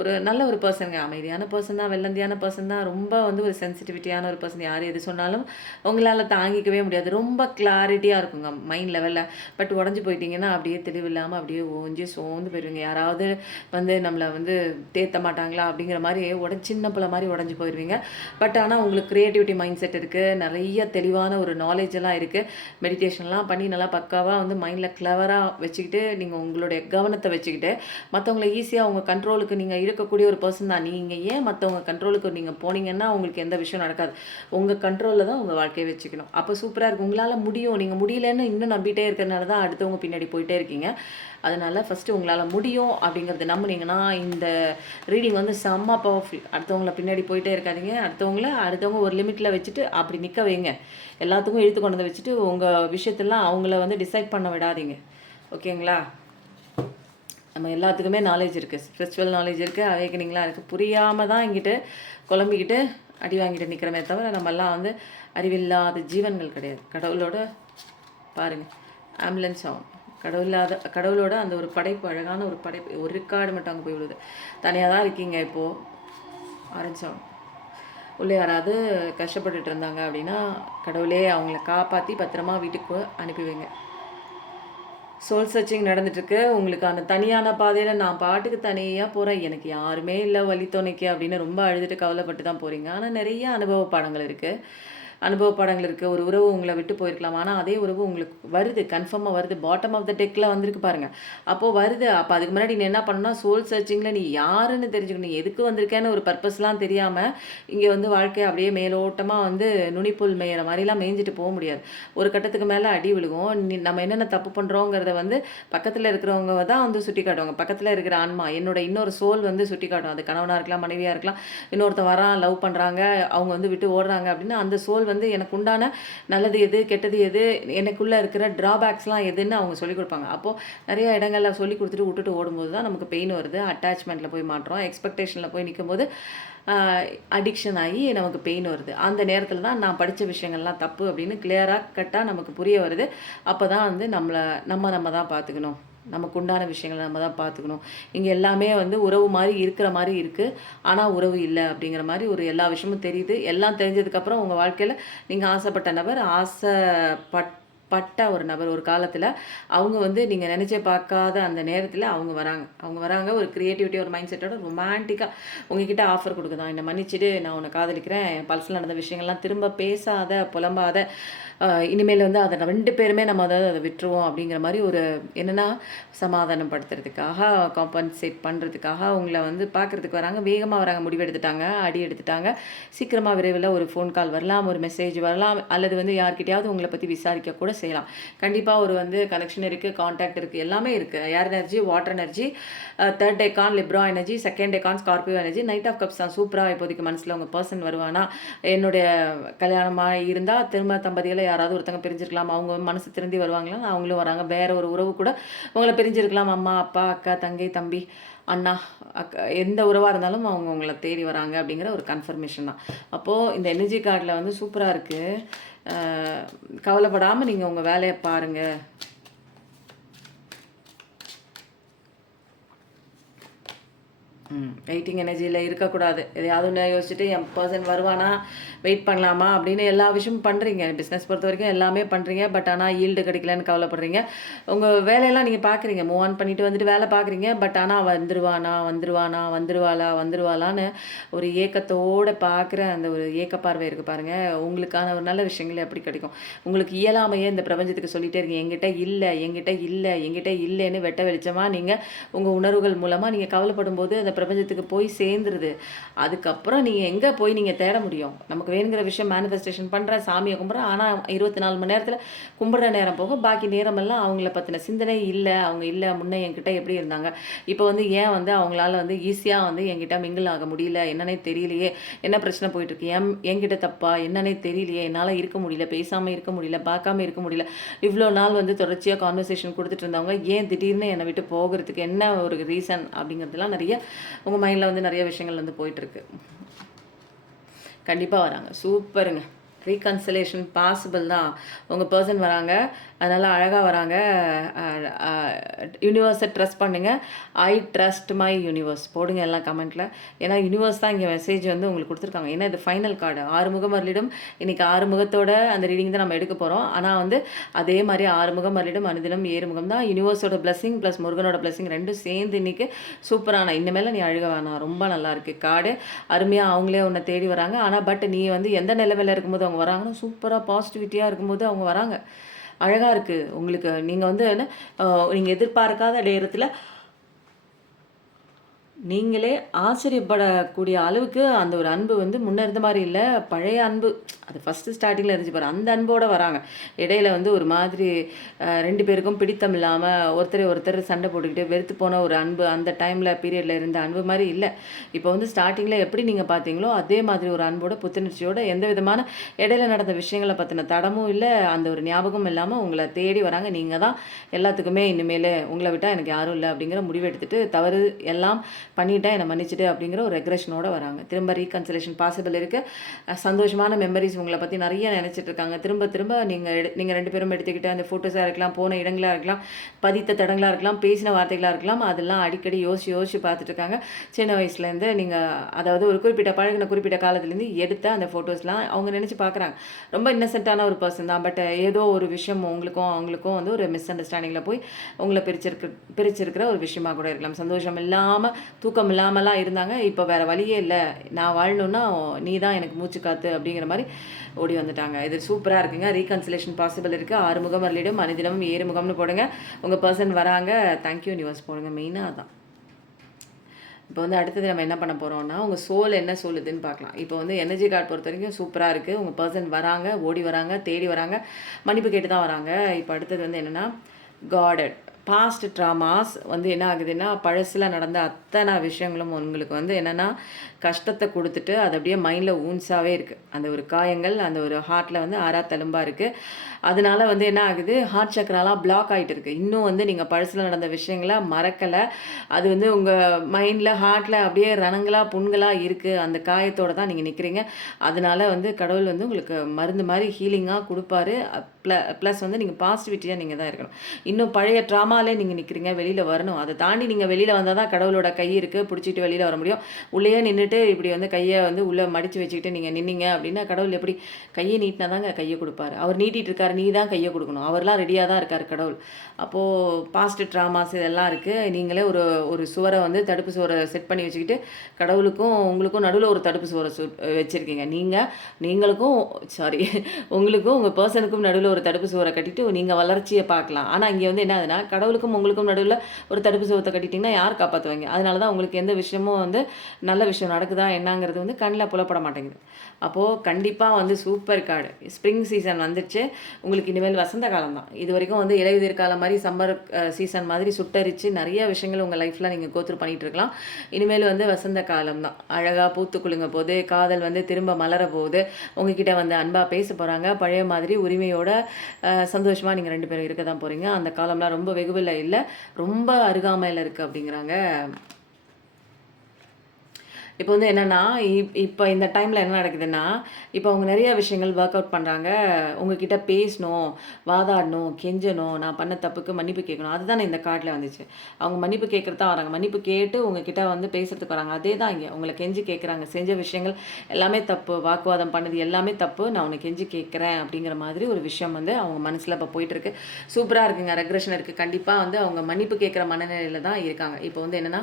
ஒரு நல்ல ஒரு பெர்சன்ங்க. அமைதியான பெர்சன் தான், வெள்ளந்தியான பெர்சன் தான். ரொம்ப வந்து ஒரு சென்சிட்டிவிட்டியான ஒரு பெர்சன். யார் எது சொன்னாலும் உங்களால தாங்கிக்கவே முடியாது. ரொம்ப கிளாரிட்டியா இருக்குங்க மைண்ட் லெவல்ல. பட் உடைஞ்சு போயிட்டீங்கன்னா, அப்படியே தெளிவில்லாம அப்படியே ஓஞ்சு சோர்ந்து போயிருவீங்க. யாராவது வந்து நம்மள வந்து தேத்த மாட்டாங்களா? அப்படிங்கிற மாரி சின்ன பிள்ளை மாரி உடைஞ்சு போயிருவீங்க. பட் ஆனா உங்களுக்கு கிரியேட்டிவிட்டி மைண்ட் செட் இருக்கு. நெறைய தெளிவான ஒரு நாலேட்ஜ் எல்லாம் இருக்கு. மெடிடேஷன்லாம் பண்ணி நல்லா பக்காவா வந்து மைண்ட்ல கிளவரா வச்சுக்கிட்டு, நீங்க உங்களுடைய கவனத்த வச்சுக்கிட்டு, மத்தவங்கள ஈஸியா உங்க கண்ட்ரோலுக்கு நீங்க இருக்கக்கூடிய ஒரு பெர்சன் தான். நீங்க ஏன் மத்தவங்க கண்ட்ரோலுக்கு நீங்க போனீங்கன்னா, உங்களுக்கு எந்த விஷயம் நடக்காது. உங்க கண்ட்ரோல்ல தான் உங்க வாழ்க்கைய வச்சுக்கணும். அப்ப சூப்பரா இருக்கும். உங்களால முடியும். நீங்க முடியலன்னு இன்னும் நம்பிட்டே இருக்கிறனால தான் அடுத்தவங்க பின்னாடி போயிட்டே இருக்கீங்க. அதனால ஃபர்ஸ்ட்டு உங்களால முடியும் அப்படிங்கிறத நம்புனீங்கன்னா, இந்த ரீடிங் வந்து செம்ம பவர்ஃபுல். அடுத்தவங்கள பின்னாடி போயிட்டே இருக்காதீங்க. அடுத்தவங்க ஒரு லிமிட்ல வச்சுட்டு அப்படி நிக்க வைங்க. எல்லாத்துக்கும் இழுத்து கொண்டு வந்து வச்சுட்டு, உங்க விஷயத்தெல்லாம் அவங்கள வந்து டிசைட் பண்ண விடாதீங்க. ஓகேங்களா? நம்ம எல்லாத்துக்குமே நாலேட்ஜ் இருக்குது. ஸ்பிரிச்சுவல் நாலேட்ஜ் இருக்குது, அவேக்கனிங்லாம் இருக்குது. புரியாம தான் இங்கிட்டு குழம்பிக்கிட்டு அடி வாங்கிட்டு நிற்கிறோமே தவிர, நம்மலாம் வந்து அறிவில்லாத ஜீவன்கள் கிடையாது. கடவுளோட பாருங்க, ஆம்புலன்ஸ் ஆகும். கடவுளோட அந்த ஒரு படைப்பு, அழகான ஒரு படைப்பு. ஒரு ரெக்கார்டு மட்டும் அங்கே போய் விழுது. தனியாக தான் இருக்கீங்க இப்போது. ஆரஞ்சு ஆகும். உள்ளே யாராவது கஷ்டப்பட்டுட்டு இருந்தாங்க அப்படின்னா, கடவுளே அவங்கள காப்பாற்றி பத்திரமா வீட்டுக்கு அனுப்பி வைங்க. சோல் சர்ச்சிங் நடந்துட்டுருக்கு. உங்களுக்கு அந்த தனியான பாதையில நான் பாட்டுக்கு தனியா போறேன். எனக்கு யாருமே இல்ல வழி துணைக்கு அப்படின்னு ரொம்ப அழுதுட்டு கவலைப்பட்டு தான் போறீங்க. ஆனா நெறைய அனுபவ பாடங்கள் இருக்கு. அனுபவ பாடங்கள் இருக்கு. ஒரு உறவு உங்கள விட்டு போயிருக்கலாம். ஆனா அதே உறவு உங்களுக்கு வருது. கன்ஃபார்மா வருது. பாட்டம் ஆஃப் த டெக்ல வந்திருக்கு பாருங்க. அப்போ வருது. அப்ப அதுக்கு முன்னாடி நீ என்ன பண்ணணும்னா, சோல் சர்ச்சிங்ல நீ யாருன்னு தெரிஞ்சுக்கணும். நீ எதுக்கு வந்திருக்கேன்னு ஒரு பர்ப்பஸ்லாம் தெரியாம, இங்க வந்து வாழ்க்கைய அப்படியே மேலோட்டமா வந்து நுனிப்புல் மேயிற மாரிலாம் மேய்ஞ்சுட்டு போ முடியாது. ஒரு கட்டத்துக்கு மேல அடி விழுகும். நம்ம என்னென்ன தப்பு பண்றோங்கிறத வந்து பக்கத்துல இருக்கிறவங்க தான் வந்து சுட்டிக்காட்டுவாங்க. பக்கத்துல இருக்கிற ஆன்மா, என்னோட இன்னொரு சோல் வந்து சுட்டிக்காட்டும். அது கணவனா இருக்கலாம், மனைவியா இருக்கலாம். இன்னொருத்தன் வரான், லவ் பண்றாங்க, அவங்க வந்து விட்டு ஓடுறாங்க அப்படின்னா, அந்த சோல் வந்து எனக்கு உண்டான நல்லது எது, கெட்டது எது, எனக்குள்ள இருக்கிற டிராபேக்ஸ்லாம் எதுன்னு அவங்க சொல்லிக் குடுப்பாங்க. அப்போ நெறைய இடங்கள்ல சொல்லிக் குடுத்துட்டு விட்டுட்டு ஓடும்போது தான் நமக்கு பெயின் வருது. அட்டாச்மெண்ட்ல போய் மாட்றோம். எக்ஸ்பெக்டேஷன்ல போய் நிக்கும்போது அ அடிக்ஷன் ஆகி நமக்கு பெயின் வருது. அந்த நேரத்தில தான் நான் படிச்ச விஷயங்கள்லாம் தப்பு அப்படின்னு கிளியரா கட்டா நமக்கு புரிய வருது. அப்பதான் வந்து நம்ம தான் பார்த்துக்கணும். நமக்கு உண்டான விஷயங்கள நம்ம தான் பார்த்துக்கணும். இங்க எல்லாமே வந்து உறவு மாரி இருக்கிற மாரி இருக்கு. ஆனா உறவு இல்ல அப்படிங்கிற மாரி ஒரு எல்லா விஷயமும் தெரியுது. எல்லாம் தெரிஞ்சதுக்கப்புறம் உங்க வாழ்க்கையில நீங்க ஆசைப்பட்ட நபர், பட்ட ஒரு நபர் ஒரு காலத்துல, அவங்க வந்து நீங்க நெனச்சே பார்க்காத அந்த நேரத்துல அவங்க வராங்க. அவங்க வராங்க ஒரு கிரியேட்டிவிட்டி, ஒரு மைண்ட் செட்டோட ரொமான்டிக்கா உங்ககிட்ட ஆஃபர் குடுக்குதாம். "என்ன மன்னிச்சுடு, நான் உன்ன காதலிக்கிறேன். என் பழசுல நடந்த விஷயங்கள்லாம் திரும்ப பேசாத, புலம்பாத. இனிமேல் வந்து அத 2 பேருமே நம்ம அத விட்டுருவோம்." அப்படிங்கிற மாரி ஒரு என்னன்னா, சமாதானப்படுத்துறதுக்காக, காம்பன்சேட் பண்றதுக்காக உங்கள வந்து பார்க்கறதுக்கு வராங்க. வேகமா வராங்க. முடிவெடுத்துட்டாங்க, அடி எடுத்துட்டாங்க. சீக்கிரமா விரைவில ஒரு ஃபோன் கால் வரலாம், ஒரு மெசேஜ் வரலாம், அல்லது வந்து யார்கிட்டயாவது உங்கள பத்தி விசாரிக்க கூட செய்யலாம். கண்டிப்பா ஒரு வந்து கனெக்ஷன் இருக்கு, கான்டாக்ட் இருக்கு, எல்லாமே இருக்கு. Air energy, water energy, third decan Libra energy, second decan Scorpio energy, knight of cups தான். சூப்பரா இப்போதைக்கு மனசுல உங்க பெர்சன் வருவானா, என்னுடைய கல்யாணமா இருந்தா திரும்ப தம்பதிகள யாராவது ஒருத்தங்க பிரிஞ்சிருக்கலாம். அவங்க மனசு திருந்தி வருவாங்களா, அவங்களும் வராங்க. வேற ஒரு உறவு கூட உங்கள பிரிஞ்சிருக்கலாம். அம்மா, அப்பா, அக்கா, தங்கை, தம்பி, அண்ணா, அக்கா, எந்த உறவா இருந்தாலும் அவங்க உங்கள தேடி வராங்க அப்படிங்கிற ஒரு கன்ஃபர்மேஷன் தான். அப்போ இந்த எனர்ஜி கார்ட்ல வந்து சூப்பரா இருக்கு. கவலைப்படாமல் நீங்கள் உங்கள் வேலையை பாருங்கள். வெயிட்டிங் எனர்ஜியில் இருக்கக்கூடாது. எதையாவது ஒன்று யோசிச்சுட்டு என் பர்சன் வருவானா, வெயிட் பண்ணலாமா அப்படின்னு எல்லா விஷயமும் பண்ணுறீங்க. பிஸ்னஸ் பொறுத்த வரைக்கும் எல்லாமே பண்ணுறீங்க. பட் ஆனால் ஈல்டு கிடைக்கலன்னு கவலைப்படுறீங்க. உங்கள் வேலையெல்லாம் நீங்கள் பார்க்குறீங்க. மூவ் ஆன் பண்ணிட்டு வந்துட்டு வேலை பார்க்குறீங்க. பட் ஆனால் வந்துருவானா, வந்துருவானா, வந்துருவாளா, வந்துருவாளான்னு ஒரு ஏக்கத்தோடு பார்க்குற அந்த ஒரு ஏக்க பார்வை இருக்குது பாருங்கள். உங்களுக்கான ஒரு நல்ல விஷயங்கள் எப்படி கிடைக்கும். உங்களுக்கு இயலாமையே இந்த பிரபஞ்சத்துக்கு சொல்லிகிட்டே இருக்கீங்க. எங்கிட்ட இல்லை, எங்கிட்ட இல்லை, எங்கிட்ட இல்லைன்னு வெட்ட வெளிச்சமாக நீங்கள் உங்கள் உணர்வுகள் மூலமாக நீங்கள் கவலைப்படும் போது அந்த பிரபஞ்சத்துக்கு போய் சேர்ந்துருது. அதுக்கப்புறம் நீங்கள் எங்கே போய் நீங்கள் தேட முடியும். நமக்கு வேணுங்கிற விஷயம் மேனிஃபெஸ்டேஷன் பண்ணுறேன், சாமியை கும்பிட்றேன். ஆனால் 24 மணி நேரத்தில் கும்பிட்ற நேரம் போக பாக்கி நேரமெல்லாம் அவங்கள பற்றின சிந்தனை இல்லை. அவங்க இல்லை, முன்னே என்கிட்ட எப்படி இருந்தாங்க, இப்போ வந்து ஏன் வந்து அவங்களால வந்து ஈஸியாக வந்து என்கிட்ட மிங்கிள் ஆக முடியல, என்னன்னே தெரியலையே, என்ன பிரச்சனை போயிட்டுருக்கு, என்கிட்ட தப்பா என்னன்னே தெரியலையே, என்னால் இருக்க முடியல, பேசாமல் இருக்க முடியல, பார்க்காம இருக்க முடியல, இவ்வளோ நாள் வந்து தொடர்ச்சியாக கான்வர்சேஷன் கொடுத்துட்டு இருந்தவங்க ஏன் திடீர்னு என்னை விட்டு போகிறதுக்கு என்ன ஒரு ரீசன் அப்படிங்கிறதுலாம் நிறைய உங்கள் மைண்டில் வந்து நிறைய விஷயங்கள் வந்து போயிட்டுருக்கு. கண்டிப்பாக வராங்க. சூப்பருங்க. ரீகன்சிலேஷன் பாசிபிள் தான். உங்கள் பர்சன் வராங்க, அதனால் அழகாக வராங்க. யூனிவர்ஸை ட்ரஸ்ட் பண்ணுங்கள். ஐ ட்ரஸ்ட் மை யூனிவர்ஸ் போடுங்க எல்லாம் கமெண்ட்டில். ஏன்னா யூனிவர்ஸ் தான் இங்கே மெசேஜ் வந்து உங்களுக்கு கொடுத்துருக்காங்க. ஏன்னா இது ஃபைனல் கார்டு. 6 முகம் மரலிடும். இன்றைக்கி 6 முகத்தோட அந்த ரீடிங் தான் நம்ம எடுக்க போகிறோம். ஆனால் வந்து அதே மாதிரி 6 முகம் மரலிடும், அனுதினம் 7 முகம் தான். யூனிவர்ஸோட பிளஸிங் ப்ளஸ் முருகனோட பிளஸிங் ரெண்டும் சேர்ந்து இன்றைக்கி சூப்பரான, இனிமேல் நீ அழுக வேணாம், ரொம்ப நல்லா இருக்குது கார்டு. அருமையாக அவங்களே உன்னை தேடி வராங்க. ஆனால் பட் நீ வந்து எந்த நிலைமையில் இருக்கும்போது அவங்க வராங்கன்னா சூப்பராக பாசிட்டிவிட்டியாக இருக்கும்போது அவங்க வராங்க. அழகாக இருக்குது உங்களுக்கு. நீங்கள் வந்து என்ன நீங்கள் எதிர்பார்க்காத நேரத்தில் நீங்களே ஆச்சரியப்படக்கூடிய அளவுக்கு அந்த ஒரு அன்பு வந்து முன்ன இருந்த மாதிரி இல்லை, பழைய அன்பு. அது ஃபஸ்ட்டு ஸ்டார்டிங்கில் இருந்துச்சு பாரு, அந்த அன்போடு வராங்க. இடையில வந்து ஒரு மாதிரி 2 பேருக்கும் பிடித்தம் இல்லாமல் ஒருத்தர் சண்டை போட்டுக்கிட்டு வெறுத்து போன ஒரு அன்பு, அந்த டைமில் பீரியடில் இருந்த அன்பு மாதிரி இல்லை. இப்போ வந்து ஸ்டார்டிங்கில் எப்படி நீங்கள் பார்த்தீங்களோ அதே மாதிரி ஒரு அன்போட புத்துணர்ச்சியோட எந்த விதமான இடையில நடந்த விஷயங்களை பற்றின தடமும் இல்லை, அந்த ஒரு ஞாபகம் இல்லாமல் உங்களை தேடி வராங்க. நீங்கள் தான் எல்லாத்துக்குமே இனிமேல் உங்களை விட்டால் எனக்கு யாரும் இல்லை அப்படிங்கிற முடிவு எடுத்துகிட்டு தவறு எல்லாம் பண்ணிட்டேன், என்னை மன்னிச்சுட்டு அப்படிங்கிற ஒரு ரெக்ரெஷனோடு வராங்க. திரும்ப ரீகன்சிலேஷன் பாசிபிள் இருக்குது. சந்தோஷமான மெமரிஸ் உங்களை பற்றி நிறைய நினச்சிட்டு இருக்காங்க. திரும்ப நீங்கள் 2 பேரும் எடுத்துக்கிட்டு அந்த ஃபோட்டோஸாக இருக்கலாம், போன இடங்களாக இருக்கலாம், பதித்த தடங்களாக இருக்கலாம், பேசின வார்த்தைகளாக இருக்கலாம், அதெல்லாம் அடிக்கடி யோசிச்சு பார்த்துட்டு இருக்காங்க. சின்ன வயசுலேருந்து நீங்கள் அதாவது ஒரு குறிப்பிட்ட காலத்துலேருந்து எடுத்த அந்த ஃபோட்டோஸ்லாம் அவங்க நினச்சி பார்க்குறாங்க. ரொம்ப இன்னசென்ட்டான ஒரு பர்சன் தான். பட் ஏதோ ஒரு விஷயம் உங்களுக்கும் அவங்களுக்கும் வந்து ஒரு மிஸ் அண்டர்ஸ்டாண்டிங்கில் போய் உங்களை பிரிச்சிருக்கிற ஒரு விஷயமாக கூட இருக்கலாம். சந்தோஷம் இல்லாமல் தூக்கம் இல்லாமலாம் இருந்தாங்க. இப்போ வேறு வழியே இல்லை, நான் வாழணுன்னா நீ தான் எனக்கு மூச்சு காத்து அப்படிங்கிற மாதிரி ஓடி வந்துட்டாங்க. இது சூப்பராக இருக்குங்க. ரீகன்சிலேஷன் பாசிபிள் இருக்குது. 6 முகம் வரலிடும், அனுதினமும் 7 முகம்னு போடுங்க. உங்கள் பர்சன் வராங்க. தேங்க்யூ யூனிவர்ஸ் போடுங்க. மெயினாக அதான். இப்போ வந்து அடுத்தது நம்ம என்ன பண்ண போகிறோம்னா உங்கள் சோல் என்ன சொல்லுதுன்னு பார்க்கலாம். இப்போ வந்து எனர்ஜி கார்டு பொறுத்த வரைக்கும் சூப்பராக இருக்குது. உங்கள் பர்சன் வராங்க, ஓடி வராங்க, தேடி வராங்க, மன்னிப்பு கேட்டு தான் வராங்க. இப்போ அடுத்தது வந்து என்னென்னா காடட். பாஸ்ட் ட்ராமாஸ் வந்து என்ன ஆகுதுன்னா பழசில் நடந்த அத்தனை விஷயங்களும் உங்களுக்கு வந்து என்னென்னா கஷ்டத்தை கொடுத்துட்டு அது அப்படியே மைண்டில் ஊன்ஸாகவே இருக்குது. அந்த ஒரு காயங்கள் அந்த ஒரு ஹார்ட்டில் வந்து தழும்பாக இருக்குது. அதனால வந்து என்ன ஆகுது, ஹார்ட் சக்கராலாம் பிளாக் ஆகிட்டு இருக்குது. இன்னும் வந்து நீங்கள் பழசில் நடந்த விஷயங்களை மறக்கலை. அது வந்து உங்கள் மைண்டில் ஹார்ட்டில் அப்படியே ரணங்களாக புண்களாக இருக்குது. அந்த காயத்தோடு தான் நீங்கள் நிற்கிறீங்க. அதனால வந்து கடவுள் வந்து உங்களுக்கு மருந்து மாதிரி ஹீலிங்காக கொடுப்பாரு. ப்ளஸ் வந்து நீங்கள் பாசிட்டிவிட்டியாக நீங்கள் தான் இருக்கணும். இன்னும் பழைய ட்ராமாலே நீங்கள் நிற்கிறீங்க, வெளியில் வரணும். அதை தாண்டி நீங்கள் வெளியில் வந்தால் தான் கடவுளோட கை இருக்குது, பிடிச்சிட்டு வெளியில் வர முடியும். உள்ளேயே நின்றுட்டு இப்படி வந்து கையை வந்து உள்ளே மடித்து வச்சுக்கிட்டு நீங்கள் நின்னீங்க அப்படின்னா கடவுள் எப்படி கையை நீட்டினா தாங்க கையை கொடுப்பாரு. அவர் நீட்டிகிட்டு இருக்காரு, நீ தான் கையை கொடுக்கணும். அவர்லாம் ரெடியாக தான் இருக்கார் கடவுள். அப்போது பாஸ்ட் ட்ராமாஸ் இதெல்லாம் இருக்குது. நீங்களே ஒரு சுவரை வந்து தடுப்பு சுவரை செட் பண்ணி வச்சுக்கிட்டு கடவுளுக்கும் உங்களுக்கும் நடுவில் ஒரு தடுப்பு சுவரை வச்சுருக்கீங்க. நீங்களுக்கும் உங்களுக்கும் உங்கள் பர்சனுக்கும் நடுவில் ஒரு தடுப்பு சுவரை கட்டிட்டு நீங்கள் வளர்ச்சியை பார்க்கலாம். ஆனால் இங்கே வந்து என்ன ஆகுதுன்னா கடவுளுக்கும் உங்களுக்கும் நடுவில் ஒரு தடுப்பு சுவத்தை கட்டிட்டிங்கன்னா யார் காப்பாற்றுவாங்க? அதனால தான் உங்களுக்கு எந்த விஷயமும் வந்து நல்ல விஷயம் நடக்குதா என்னங்கிறது வந்து கண்ணில் புலப்பட மாட்டேங்குது. அப்போது கண்டிப்பாக வந்து சூப்பர் கார்டு. ஸ்ப்ரிங் சீசன் வந்துடுச்சு. உங்களுக்கு இனிமேல் வசந்த காலம் தான். இது வரைக்கும் வந்து இலையுதிர் காலம் மாதிரி சம்மர் சீசன் மாதிரி சுட்டரித்து நிறைய விஷயங்கள் உங்கள் லைஃப்பில் நீங்கள் கோத்ரூ பண்ணிகிட்டு இருக்கலாம். இனிமேல் வந்து வசந்த காலம் தான். அழகாக பூத்து குலுங்க போது, காதல் வந்து திரும்ப மலர போகுது. உங்ககிட்ட வந்து அன்பாக பேச போகிறாங்க. பழைய மாதிரி உரிமையோட சந்தோஷமாக நீங்கள் 2 பேரும் இருக்க தான் போகிறீங்க. அந்த காலம்லாம் ரொம்ப வெகுவில் இல்லை, ரொம்ப அருகாமையில் இருக்குது அப்படிங்கிறாங்க. இப்போ வந்து என்னன்னா, இப்போ இந்த டைம்ல என்ன நடக்குதுன்னா, இப்போ அவங்க நெறைய விஷயங்கள் ஒர்க் அவுட் பண்றாங்க. உங்ககிட்ட பேசணும், வாதாடணும், கெஞ்சணும், நான் பண்ண தப்புக்கு மன்னிப்பு கேட்கணும். அதுதானே இந்த கார்ட்ல வந்துச்சு. அவங்க மன்னிப்பு கேட்கறது தான் வராங்க. மன்னிப்பு கேட்டு உங்ககிட்ட வந்து பேசுறதுக்கு வராங்க. அதே தான் இங்க. உங்கள கெஞ்சி கேட்கறாங்க. செஞ்ச விஷயங்கள் எல்லாமே தப்பு. வாக்குவாதம் பண்ணது எல்லாமே தப்பு. நான் உன்ன கெஞ்சி கேட்கிறேன் அப்படிங்கிற மாதிரி ஒரு விஷயம் வந்து அவங்க மனசுல இப்போ போயிட்டுருக்கு. சூப்பரா இருக்குங்க. ரெக்ரெஷன் இருக்கு. கண்டிப்பா வந்து அவங்க மன்னிப்பு கேட்கிற மனநிலையில தான் இருக்காங்க. இப்போ வந்து என்னன்னா,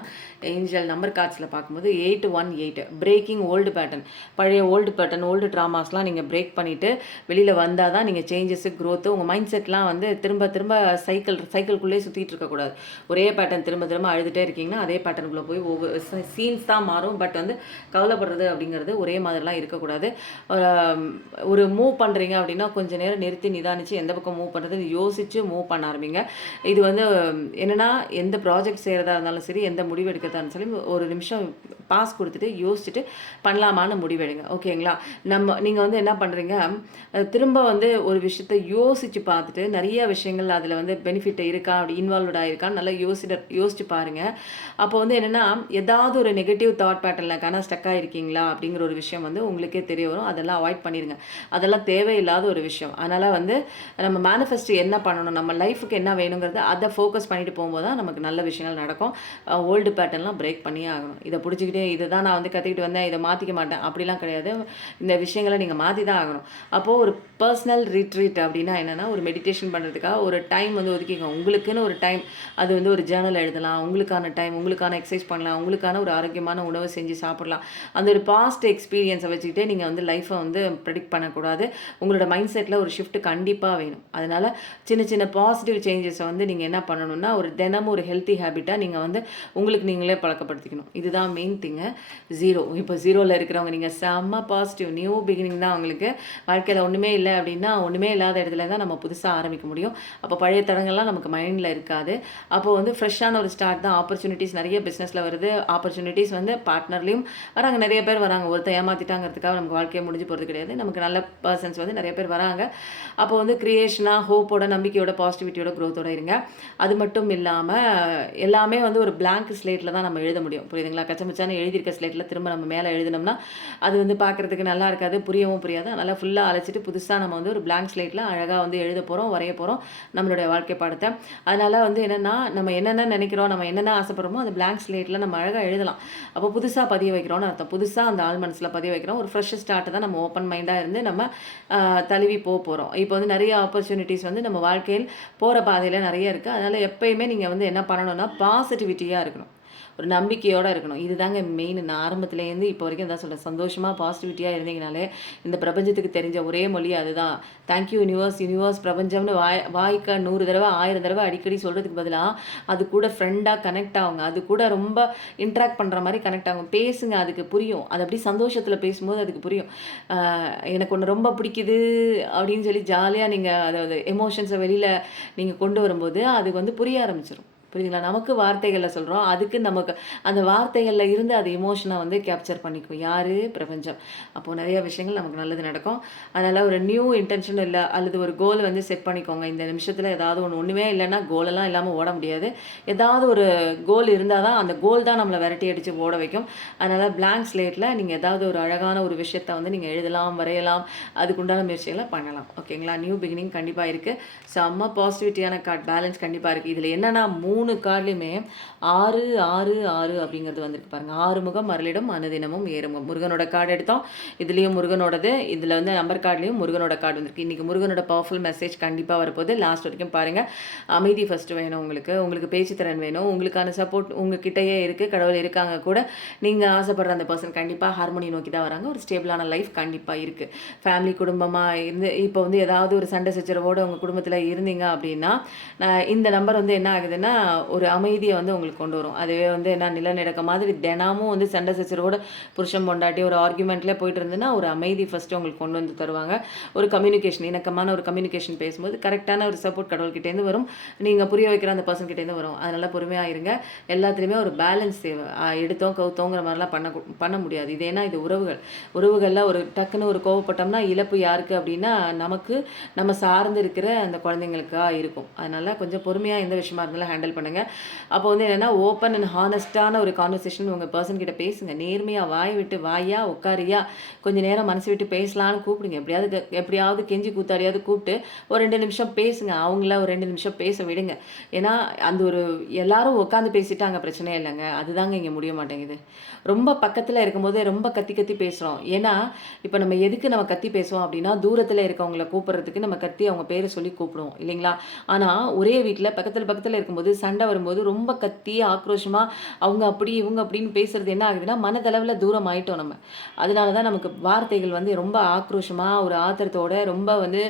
ஏஞ்சல் நம்பர் கார்ட்ஸ்ல பார்க்கும்போது 818 பிரேக்கிங் ஓல்டு பேட்டர்ன். பழைய ஓல்டு பேட்டர்ன், ஓல்டு ட்ராமாஸ்லாம் நீங்க பிரேக் பண்ணிட்டு வெளியில வந்தா தான் நீங்க சேஞ்சஸ், குரோத் உங்க மைண்ட் செட்லாம் வந்து திரும்ப திரும்ப சைக்கிள்குள்ளேயே சுத்திட்டு இருக்கக்கூடாது. ஒரே பேட்டர்ன் திரும்ப திரும்ப அழுதுட்டே இருக்கீங்கன்னா, அதே பேட்டர்னுக்குள்ள போய் ஒவ்வொரு சீன்ஸ் தான் மாறும். பட் வந்து கவலைப்படுறது அப்படிங்கிறது ஒரே மாதிரிலாம் இருக்கக்கூடாது. ஒரு மூவ் பண்றீங்க அப்படின்னா, கொஞ்ச நேரம் நிறுத்தி நிதானிச்சு எந்த பக்கம் மூவ் பண்றதுன்னு யோசிச்சு மூவ் பண்ண ஆரம்பிங்க. இது வந்து என்னன்னா, எந்த ப்ராஜெக்ட் செய்றதா இருந்தாலும் சரி, எந்த முடிவு எடுக்கிறதா இருந்தாலும் சரி, ஒரு நிமிஷம் பாஸ் குடுத்துட்டு, யோசிச்சுட்டு பண்ணலாமான்னு முடிவெடுங்க. ஓகேங்களா? நீங்க வந்து என்ன பண்றீங்க, திரும்ப வந்து ஒரு விஷயத்த யோசிச்சு பார்த்துட்டு, நெறைய விஷயங்கள் அதில வந்து பெனிஃபிட் இருக்கா, அப்படி இன்வால்வ்ட் ஆயிருக்கான்னு நல்லா யோசிச்சு பாருங்க. அப்போ வந்து என்னன்னா, ஏதாவது ஒரு நெகட்டிவ் தாட் பேட்டர்ன்ல ஸ்டக் ஆயிருக்கீங்களா அப்படிங்கிற ஒரு விஷயம் வந்து உங்களுக்கே தெரிய வரும். அதெல்லாம் அவாய்ட் பண்ணிருங்க. அதெல்லாம் தேவையில்லாத ஒரு விஷயம். அதனால வந்து நம்ம மேனிஃபெஸ்ட் என்ன பண்ணணும், நம்ம லைஃப்க்கு என்ன வேணுங்கிறத அத ஃபோக்கஸ் பண்ணிட்டு போம்போது தான் நமக்கு நல்ல விஷயங்கள் நடக்கும். ஓல்டு பேட்டர்ன்லாம் பிரேக் பண்ணியே ஆகணும். இத புடிச்சுக்கிட்டு இதுதான் நான் வந்து கத்துக்கிட்டு வந்தேன், இத மாத்திக்க மாட்டேன் அப்படிலாம் கிடையாது. இந்த விஷயங்கள நீங்க மாத்தி தான் ஆகணும். அப்போ ஒரு பர்சனல் ரிட்ரீட் அப்படின்னா என்னன்னா, ஒரு மெடிடேஷன் பண்றதுக்காக ஒரு டைம் வந்து ஒதுக்கிக்கோங்க. உங்களுக்குன்னு ஒரு டைம். அது வந்து ஒரு ஜர்னல் எழுதலாம். உங்களுக்கான டைம், உங்களுக்கான எக்சர்சைஸ் பண்ணலாம். உங்களுக்கான ஒரு ஆரோக்கியமான உணவு செஞ்சு சாப்பிடலாம். அந்த ஒரு பாஸ்ட் எக்ஸ்பீரியன்ஸ வச்சுக்கிட்டே நீங்க வந்து லைஃப்ப வந்து பிரெடிக்ட் பண்ணக்கூடாது. உங்களோட மைண்ட் செட்ல ஒரு ஷிஃப்ட் கண்டிப்பா வேணும். அதனால சின்ன சின்ன பாசிட்டிவ் சேஞ்சஸ வந்து நீங்க என்ன பண்ணணும்னா, ஒரு தினமும் ஒரு ஹெல்த்தி ஹேபிட்டா நீங்க வந்து உங்களுக்கு நீங்களே பழக்கப்படுத்திக்கணும். இதுதான் மெயின் திங்கு. 0 இப்போ 0ல இருக்கிறவங்க நீங்க செம்ம பாசிட்டிவ் நியூ பிகினிங் தான் உங்களுக்கு. வாழ்க்கையில ஒண்ணுமே இல்ல அப்படின்னா, ஒண்ணுமே இல்லாத இடத்துல தான் நம்ம புதுசா ஆரம்பிக்க முடியும். அப்போ பழைய தடங்கள்லாம் நமக்கு மைண்ட்ல இருக்காது. அப்போ வந்து ஃப்ரெஷ்ஷான ஒரு ஸ்டார்ட் தான். ஆப்பர்ச்சுனிட்டீஸ் நெறைய பிசினஸ்ல வருது. ஆப்பர்ச்சுனிட்டீஸ் வந்து பார்ட்னர்லயும் வராங்க. நெறைய பேர் வராங்க. ஒருத்தன் ஏமாத்திட்டாங்கிறதுக்காக நமக்கு வாழ்க்கையே முடிஞ்சு போறது கிடையாது. நமக்கு நல்ல பெர்சன்ஸ் வந்து நெறைய பேர் வராங்க. அப்போ வந்து கிரியேஷனா, ஹோப்போட, நம்பிக்கையோட, பாசிட்டிவிட்டியோட, குரோத்தோட இருங்க. அது மட்டும் இல்லாம எல்லாமே வந்து ஒரு பிளாங்க் ஸ்லேட்ல தான் நம்ம எழுத முடியும். புரியுதுங்களா? கச்சமச்சான்னு எழுதியிருக்க ஸ்லேட்ல திரும்ப நம்ம மேல எழுதினோம்னா, அது வந்து பார்க்கறதுக்கு நல்லா இருக்காது. புரியவும் புரியாது. அதனால ஃபுல்லா அழைச்சிட்டு புதுசா நம்ம வந்து ஒரு பிளாங்க் ஸ்லேட்ல அழகா வந்து எழுத போறோம், வரைய போறோம் நம்மளுடைய வாழ்க்கை பாடத்த. அதனால வந்து என்னன்னா, நம்ம என்னென்ன நெனைக்கிறோம், நம்ம என்னென்ன ஆசைப்படுறோமோ, அந்த பிளாங்க் ஸ்லேட்ல நம்ம அழகா எழுதலாம். அப்போ புதுசா பதிய வைக்கிறோம்னு அர்த்தம். புதுசா அந்த ஆழ் மனசுல பதிய வைக்கிறோம். ஒரு ஃப்ரெஷ் ஸ்டார்ட் தான் நம்ம ஓப்பன் மைண்டா இருந்து நம்ம தழுவி போறோம். இப்போ வந்து நெறைய ஆப்பர்ச்சுனிட்டீஸ் வந்து நம்ம வாழ்க்கையில் போற பாதையில நெறைய இருக்கு. அதனால எப்பயுமே நீங்க வந்து என்ன பண்ணணும்னா, பாசிட்டிவிட்டியா இருக்கணும். ஒரு நம்பிக்கையோட இருக்கணும். இதுதாங்க மெயின். நான் ஆரம்பத்துலேருந்து இப்போ வரைக்கும் அதான் சொல்றேன். சந்தோஷமா, பாசிட்டிவிட்டியா இருந்தீங்கனாலே, இந்த பிரபஞ்சத்துக்கு தெரிஞ்ச ஒரே மொழி அதுதான். தேங்க் யூ யுனிவர்ஸ், யுனிவர்ஸ், பிரபஞ்சம்னு வாய்க்க 100 தடவ, 1000 தடவ அடிக்கடி சொல்றதுக்கு பதிலா, அது கூட ஃப்ரெண்டா கனெக்ட் ஆவுங்க. அது கூட ரொம்ப இன்டராக்ட் பண்ற மாரி கனெக்ட் ஆகுங்க. பேசுங்க, அதுக்கு புரியும். அது அப்படியே சந்தோஷத்துல பேசும்போது அதுக்கு புரியும். அ எனக்கு ஒண்ணு ரொம்ப பிடிக்குது அப்படின்னு சொல்லி ஜாலியா நீங்க அதாவது எமோஷன்ஸ வெளியில நீங்க கொண்டு வரும்போது, அது வந்து புரிய ஆரம்பிச்சுரும். புரியுதுங்களா? நமக்கு வார்த்தைகள்ல சொல்றோம். அதுக்கு நமக்கு அந்த வார்த்தைகள்ல இருந்து அது எமோஷனா வந்து கேப்சர் பண்ணிக்கும். யாரு? பிரபஞ்சம். அப்போ நெறைய விஷயங்கள் நமக்கு நல்லது நடக்கும். அதனால ஒரு நியூ இன்டென்ஷன் இல்ல அல்லது ஒரு கோல் வந்து செட் பண்ணிக்கோங்க. இந்த நிமிஷத்துல ஏதாவது ஒண்ணுமே இல்லன்னா கோல் எல்லாம் இல்லாம ஓட முடியாது. ஏதாவது ஒரு கோல் இருந்தா தான் அந்த கோல் தான் நம்மள விரட்டி அடிச்சு ஓட வைக்கும். அதனால பிளாங்க் ஸ்லேட்ல நீங்க ஏதாவது ஒரு அழகான ஒரு விஷயத்த வந்து நீங்க எழுதலாம், வரையலாம். அதுக்குண்டான முயற்சிகள பண்ணலாம். ஓகேங்களா? நியூ பிகினிங் கண்டிப்பா இருக்கு. செம்ம பாசிட்டிவிட்டியான கார்ட் பேலன்ஸ் கண்டிப்பா இருக்கு. இதுல என்னன்னா 3 கார்ட்லயுமே 6, 6, 6 அப்படிங்கிறது வந்திருக்கு பாருங்க. ஆறுமுகம், அருளிடம், அனுதினமும் ஏறுமுகம். முருகனோட கார்டு எடுத்தோம். இதுலயும் முருகனோடது. இதுல வந்து நம்பர் கார்ட்லயும் முருகனோட கார்டு வந்திருக்கு. இன்னைக்கு முருகனோட பவர்ஃபுல் மெசேஜ் கண்டிப்பா வரப்போகுது. லாஸ்ட் வரைக்கும் பாருங்க. அமைதி ஃபர்ஸ்ட் வேணும் உங்களுக்கு. உங்களுக்கு பேச்சு திறன் வேணும். உங்களுக்கான சப்போர்ட் உங்ககிட்டயே இருக்கு. கடவுள் இருக்காங்க கூட. நீங்க ஆசைப்படுற அந்த பர்சன் கண்டிப்பா ஹார்மோனி நோக்கி தான் வராங்க. ஒரு ஸ்டேபிளான லைஃப் கண்டிப்பா இருக்கு. ஃபேமிலி குடும்பமா இருந்து இப்போ வந்து ஏதாவது ஒரு சண்டை சச்சரவோட உங்க குடும்பத்துல இருந்தீங்க அப்படின்னா, இந்த நம்பர் வந்து என்ன ஆகுதுன்னா, ஒரு அமைதிய வந்து உங்களுக்கு கொண்டு வரும். அதுவே வந்து என்ன நிலநடுக்க மாதிரி தினமும் வந்து சண்டை சச்சரவோட புருஷன் பொண்டாட்டி ஒரு ஆர்குமெண்ட்லேயே போயிட்டு இருந்ததுன்னா, ஒரு அமைதி ஃபர்ஸ்ட்டு உங்களுக்கு கொண்டு வந்து தருவாங்க. ஒரு கம்யூனிகேஷன் இணக்கமான ஒரு கம்யூனிகேஷன் பேசும்போது கரெக்டான ஒரு சப்போர்ட் கடவுள்கிட்டேருந்து வரும். நீங்க புரிய வைக்கிற அந்த பர்சன் கிட்டேருந்து வரும். அதனால பொறுமையா இருங்க. எல்லாத்துலயுமே ஒரு பேலன்ஸ் தேவை. எடுத்தோம் கவுத்தோங்கிற மாரிலாம் பண்ண முடியாது. இது ஏன்னா இது உறவுகள். உறவுகள்ல ஒரு டக்குன்னு ஒரு கோவப்பட்டோம்னா, இழப்பு யாருக்கு அப்படின்னா, நமக்கு நம்ம சார்ந்து இருக்கிற அந்த குழந்தைங்களுக்கா இருக்கும். அதனால கொஞ்சம் பொறுமையா எந்த விஷயமா இருந்தாலும் ஹேண்டில் ட்ராவல் பண்ணுங்கள். அப்போ வந்து என்னென்னா ஓப்பன் அண்ட் ஹானஸ்ட்டான ஒரு கான்வர்சேஷன் உங்கள் பர்சன் கிட்ட பேசுங்க. நேர்மையாக வாய் விட்டு வாயா உட்காரியா கொஞ்சம் நேரம் மனசு விட்டு பேசலான்னு கூப்பிடுங்க. எப்படியாவது கெஞ்சி கூத்தாடியாவது கூப்பிட்டு ஒரு 2 நிமிஷம் பேசுங்க. அவங்கள ஒரு 2 நிமிஷம் பேச விடுங்க. ஏன்னா அந்த ஒரு எல்லாரும் உட்காந்து பேசிட்டாங்க பிரச்சனையே இல்லைங்க. அதுதாங்க இங்கே முடிய மாட்டேங்குது. ரொம்ப பக்கத்தில் இருக்கும்போது ரொம்ப கத்தி கத்தி பேசுகிறோம். ஏன்னா இப்போ நம்ம எதுக்கு நம்ம கத்தி பேசுவோம் அப்படின்னா தூரத்தில் இருக்கவங்கள கூப்பிட்றதுக்கு நம்ம கத்தி அவங்க பேரை சொல்லி கூப்பிடுவோம் இல்லைங்களா? ஆனால் ஒரே வீட்டில் பக்கத்தில் இருக்கும்போது சண்டை வரும்போது ரொம்ப கத்தி ஆக்ரோஷமாக அவங்க அப்படி இவங்க அப்படின்னு பேசுறது என்ன ஆகுதுன்னா மனதளவில் தூரம் ஆயிட்டோம் நம்ம. அதனால தான் நமக்கு வார்த்தைகள் வந்து ரொம்ப ஆக்ரோஷமாக ஒரு ஆத்திரத்தோட ரொம்ப வந்து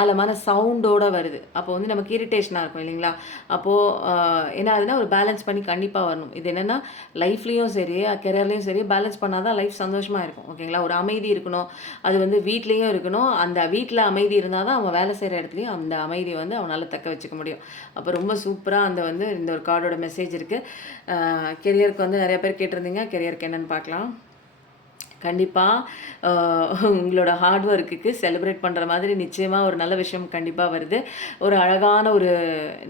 ஆழமான சவுண்டோட வருது. அப்போ வந்து நமக்கு இரிட்டேஷனாக இருக்கும் இல்லைங்களா? அப்போது என்ன ஆகுதுன்னா ஒரு பேலன்ஸ் பண்ணி கண்டிப்பாக வரணும். இது என்னென்னா லைஃப்லேயும் சரி கெரியர்லேயும் சரி பேலன்ஸ் பண்ணால் தான் லைஃப் சந்தோஷமாக இருக்கும். ஓகேங்களா? ஒரு அமைதி இருக்கணும். அது வந்து வீட்லேயும் இருக்கணும். அந்த வீட்டில் அமைதி இருந்தால் தான் அவன் வேலை செய்கிற இடத்துலையும் அந்த அமைதியை வந்து அவனால் தக்க வச்சுக்க முடியும். அப்போ ரொம்ப சூப்பராக அந்த வந்து இந்த ஒரு கார்டோட மெசேஜ் இருக்குது. கெரியருக்கு வந்து நிறைய பேர் கேட்டிருந்தீங்க. கெரியருக்கு என்னென்னு பார்க்கலாம். கண்டிப்பாக உங்களோட ஹார்ட் ஒர்க்குக்கு செலிப்ரேட் பண்ணுற மாதிரி நிச்சயமாக ஒரு நல்ல விஷயம் கண்டிப்பாக வருது. ஒரு அழகான ஒரு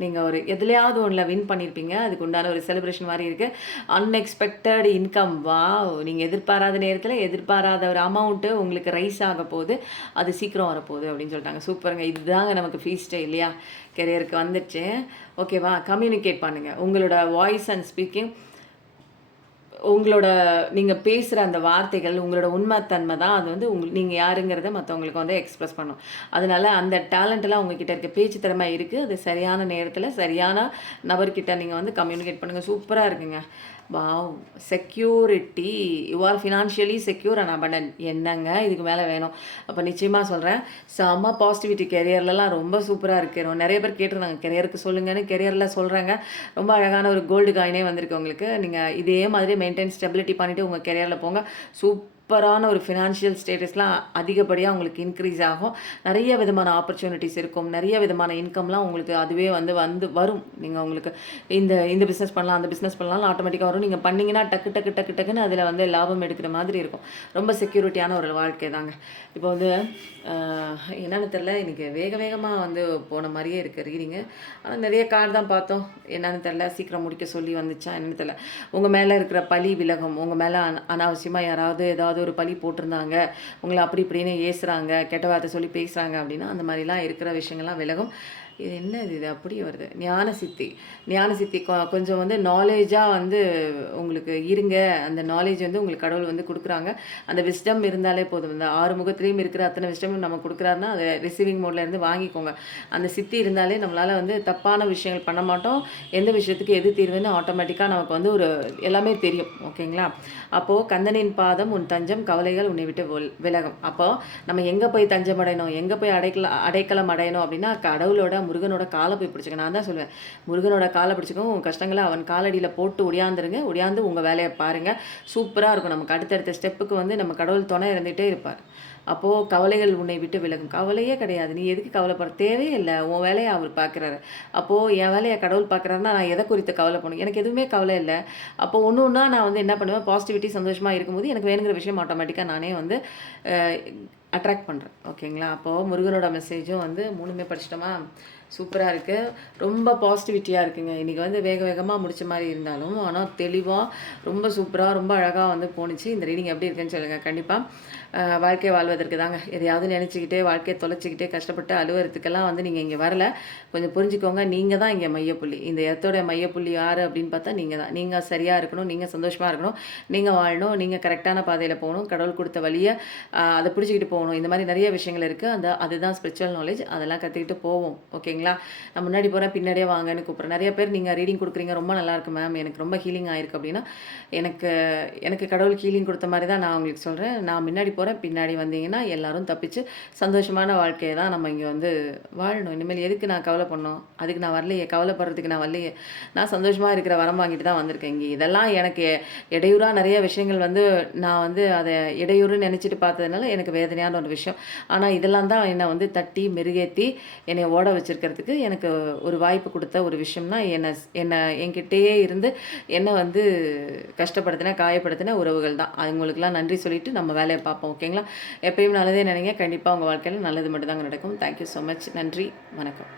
நீங்கள் ஒரு எதுலையாவது ஒன்றில் வின் பண்ணியிருப்பீங்க. அதுக்கு உண்டான ஒரு செலிப்ரேஷன் மாதிரி இருக்குது. அன்எக்ஸ்பெக்டட் இன்கம் நீங்கள் எதிர்பாராத நேரத்தில் எதிர்பாராத ஒரு அமௌண்ட்டு உங்களுக்கு ரைஸ் ஆக போகுது. அது சீக்கிரம் வரப்போகுது அப்படின்னு சொல்லிட்டாங்க. சூப்பருங்க. இதுதாங்க நமக்கு ஃபீஸ்ட்டே இல்லையா? கெரியருக்கு வந்துடுச்சு. ஓகேவா? கம்யூனிகேட் பண்ணுங்கள். உங்களோட வாய்ஸ் அண்ட் ஸ்பீக்கிங் உங்களோட நீங்கள் பேசுகிற அந்த வார்த்தைகள் உங்களோட உண்மைத்தன்மை தான் அது வந்து நீங்கள் யாருங்கிறத மற்றவங்களுக்கு வந்து எக்ஸ்ப்ரெஸ் பண்ணும். அதனால் அந்த டேலண்ட்டெல்லாம் உங்ககிட்ட இருக்க பேச்சு திறமை இருக்குது. அது சரியான நேரத்தில் சரியான நபர்கிட்ட நீங்கள் வந்து கம்யூனிகேட் பண்ணுங்கள். சூப்பராக இருக்குங்க. Wow! Security. You are financially secure and abundant. என்னங்க இதுக்கு மேலே வேணும்? அப்போ நிச்சயமாக சொல்கிறேன். செம்ம பாசிட்டிவிட்டி கெரியர்லலாம் ரொம்ப சூப்பராக இருக்குது. நிறைய பேர் கேட்டிருந்தாங்க கெரியருக்கு சொல்லுங்கன்னு. கெரியரில் சொல்கிறாங்க. ரொம்ப அழகான ஒரு கோல்டு காயினே வந்திருக்கு உங்களுக்கு. நீங்கள் இதே மாதிரி மெயின்டைன் ஸ்டெபிலிட்டி பண்ணிவிட்டு உங்கள் கெரியரில் போங்க. சூப்பரான ஒரு ஃபினான்ஷியல் ஸ்டேட்டஸ்லாம் அதிகப்படியாக உங்களுக்கு இன்க்ரீஸ் ஆகும். நிறைய விதமான ஆப்பர்ச்சுனிட்டிஸ் இருக்கும். நிறைய விதமான இன்கம்லாம் உங்களுக்கு அதுவே வந்து வரும். நீங்கள் உங்களுக்கு இந்த பிஸ்னஸ் பண்ணலாம் அந்த பிஸ்னஸ் பண்ணலாம் ஆட்டோமேட்டிக்காக வரும். நீங்கள் பண்ணிங்கன்னா டக்குன்னு அதில் வந்து லாபம் எடுக்கிற மாதிரி இருக்கும். ரொம்ப செக்யூரிட்டியான ஒரு வாழ்க்கை தாங்க. இப்போ வந்து என்னென்னு தெரில, இன்றைக்கி வேகமாக வந்து போன மாதிரியே இருக்குது ரீடிங்கு. ஆனால் நிறைய கார்டு தான் பார்த்தோம். என்னென்னு தெரில, சீக்கிரம் முடிக்க சொல்லி வந்துச்சா என்னென்னு தெரில. உங்கள் மேலே இருக்கிற பழி விலகும். உங்கள் மேலே அனாவசியமாக யாராவது ஏதாவது ஒரு பழி போட்டிருந்தாங்க, உங்களை அப்படி இப்படின்னு ஏசுகிறாங்க, கெட்ட வார்த்தை சொல்லி பேசுகிறாங்க அப்படின்னா அந்த மாதிரிலாம் இருக்கிற விஷயங்கள்லாம் விலகும். இது என்னது? இது அப்படியே வருது. ஞானசித்தி கொஞ்சம் வந்து நாலேஜாக வந்து உங்களுக்கு இருங்க. அந்த நாலேஜ் வந்து உங்களுக்கு கடவுள் வந்து கொடுக்குறாங்க. அந்த விஸ்டம் இருந்தாலே போதும். இந்த 6 முகத்திலையும் இருக்கிற அத்தனை விஸ்டமும் நம்ம கொடுக்குறாருன்னா அதை ரிசீவிங் மோடில் இருந்து வாங்கிக்கோங்க. அந்த சித்தி இருந்தாலே நம்மளால் வந்து தப்பான விஷயங்கள் பண்ண மாட்டோம். எந்த விஷயத்துக்கு எது தீர்வுன்னு ஆட்டோமேட்டிக்காக நமக்கு வந்து ஒரு எல்லாமே தெரியும். ஓகேங்களா? அப்போது கந்தனின் பாதம் உன் தஞ்சம், கவலைகள் உன்னை விட்டு விலகும். அப்போது நம்ம எங்கே போய் தஞ்சம் அடையணும், எங்கே போய் அடைக்கலம் அடையணும் அப்படின்னா கடவுளோட முருகனோட காலை போய் பிடிச்சிக்க. நான் தான் சொல்லுவேன், முருகனோட காலை பிடிச்சிக்கோங்க. உங்கள் கஷ்டங்களை அவன் காலடியில் போட்டு ஒடியாந்து உங்கள் வேலையை பாருங்கள். சூப்பராக இருக்கும். நமக்கு அடுத்தடுத்த ஸ்டெப்புக்கு வந்து நம்ம கடவுள் துணை இருந்துகிட்டே இருப்பார். அப்போது கவலைகள் உன்னை விட்டு விலகும். கவலையே கிடையாது. நீ எதுக்கு கவலைப்படுற? தேவையே இல்லை. உன் வேலையை அவர் பார்க்குறாரு. அப்போது என் வேலையை கடவுள் பார்க்குறாருன்னா நான் எதை குறித்து கவலைப்படணும்? எனக்கு எதுவுமே கவலை இல்லை. அப்போது ஒன்று நான் வந்து என்ன பண்ணுவேன், பாசிட்டிவிட்டி சந்தோஷமாக இருக்கும்போது எனக்கு வேணுங்கிற விஷயம் ஆட்டோமேட்டிக்காக நானே வந்து அட்ராக்ட் பண்ணுறேன். ஓகேங்களா? அப்போது முருகனோட மெசேஜும் வந்து 3மே படிச்சிட்டோமா? சூப்பராக இருக்குது. ரொம்ப பாசிட்டிவிட்டியாக இருக்குங்க. இன்றைக்கி வந்து வேகமாக முடித்த மாதிரி இருந்தாலும் ஆனால் தெளிவாக ரொம்ப சூப்பராக ரொம்ப அழகாக வந்து போணுச்சு. இந்த ரீடிங் எப்படி இருக்குன்னு சொல்லுங்கள். கண்டிப்பாக வாழ்க்கை வாழ்வதற்கு தாங்க. எதையாவது நினச்சிக்கிட்டே வாழ்க்கையை தொலைச்சிக்கிட்டே கஷ்டப்பட்டு அலுவலகத்துக்கெல்லாம் வந்து நீங்கள் இங்கே வரல. கொஞ்சம் புரிஞ்சுக்கோங்க. நீங்கள் தான் இங்கே மையப்புள்ளி. இந்த இடத்தோட மையப்புள்ளி யார் அப்படின்னு பார்த்தா நீங்கள் தான். நீங்கள் சரியாக இருக்கணும், நீங்கள் சந்தோஷமாக இருக்கணும், நீங்கள் வாழணும், நீங்கள் கரெக்டான பாதையில் போகணும், கடவுள் கொடுத்த வழியை அதை பிடிச்சிக்கிட்டு போகணும். இந்த மாதிரி நிறைய விஷயங்கள் இருக்குது. அதுதான் ஸ்பிரிச்சுவல் நாலேஜ். அதெல்லாம் கற்றுக்கிட்டு போவோம். ஓகேங்களா? நான் முன்னாடி போகிறேன், பின்னாடியே வாங்கன்னு கூப்பிட்றேன். நிறைய பேர் நீங்கள் ரீடிங் கொடுக்குறீங்க, ரொம்ப நல்லாயிருக்கு மேம், எனக்கு ரொம்ப ஹீலிங் ஆகிருக்கு அப்படின்னா எனக்கு கடவுள் ஹீலிங் கொடுத்த மாதிரி தான் நான் உங்களுக்கு சொல்கிறேன். நான் முன்னாடி போகிறேன், பின்னாடி வந்தீங்கன்னா எல்லாரும் தப்பிச்சு சந்தோஷமான வாழ்க்கையை தான் நம்ம இங்கே வந்து வாழணும். இனிமேல் எதுக்கு நான் கவலை பண்ணோம்? அதுக்கு நான் வரலையே, கவலைப்படுறதுக்கு நான் வரலையே. நான் சந்தோஷமாக இருக்கிற வரம் வாங்கிட்டு தான் வந்திருக்கேன் இங்கே. இதெல்லாம் எனக்கு இடையூறாக நிறைய விஷயங்கள் வந்து நான் வந்து அதை இடையூறுன்னு நினச்சிட்டு பார்த்ததுனால எனக்கு வேதனையான ஒரு விஷயம். ஆனால் இதெல்லாம் தான் என்னை வந்து தட்டி மெருகேற்றி என்னை ஓட வச்சுருக்கிறதுக்கு எனக்கு ஒரு வாய்ப்பு கொடுத்த ஒரு விஷயம்னா என்னை என்கிட்டயே இருந்து என்னை வந்து கஷ்டப்படுத்தின காயப்படுத்தின உறவுகள் தான். அவங்களுக்குலாம் நன்றி சொல்லிவிட்டு நம்ம வேலையை பார்ப்போம். ஓகேங்களா? எப்பயும் நல்லதே நினைங்க. கண்டிப்பாக உங்கள் வாழ்க்கையில் நல்லது மட்டும்தாங்க நடக்கும். Thank you so much. நன்றி, வணக்கம்.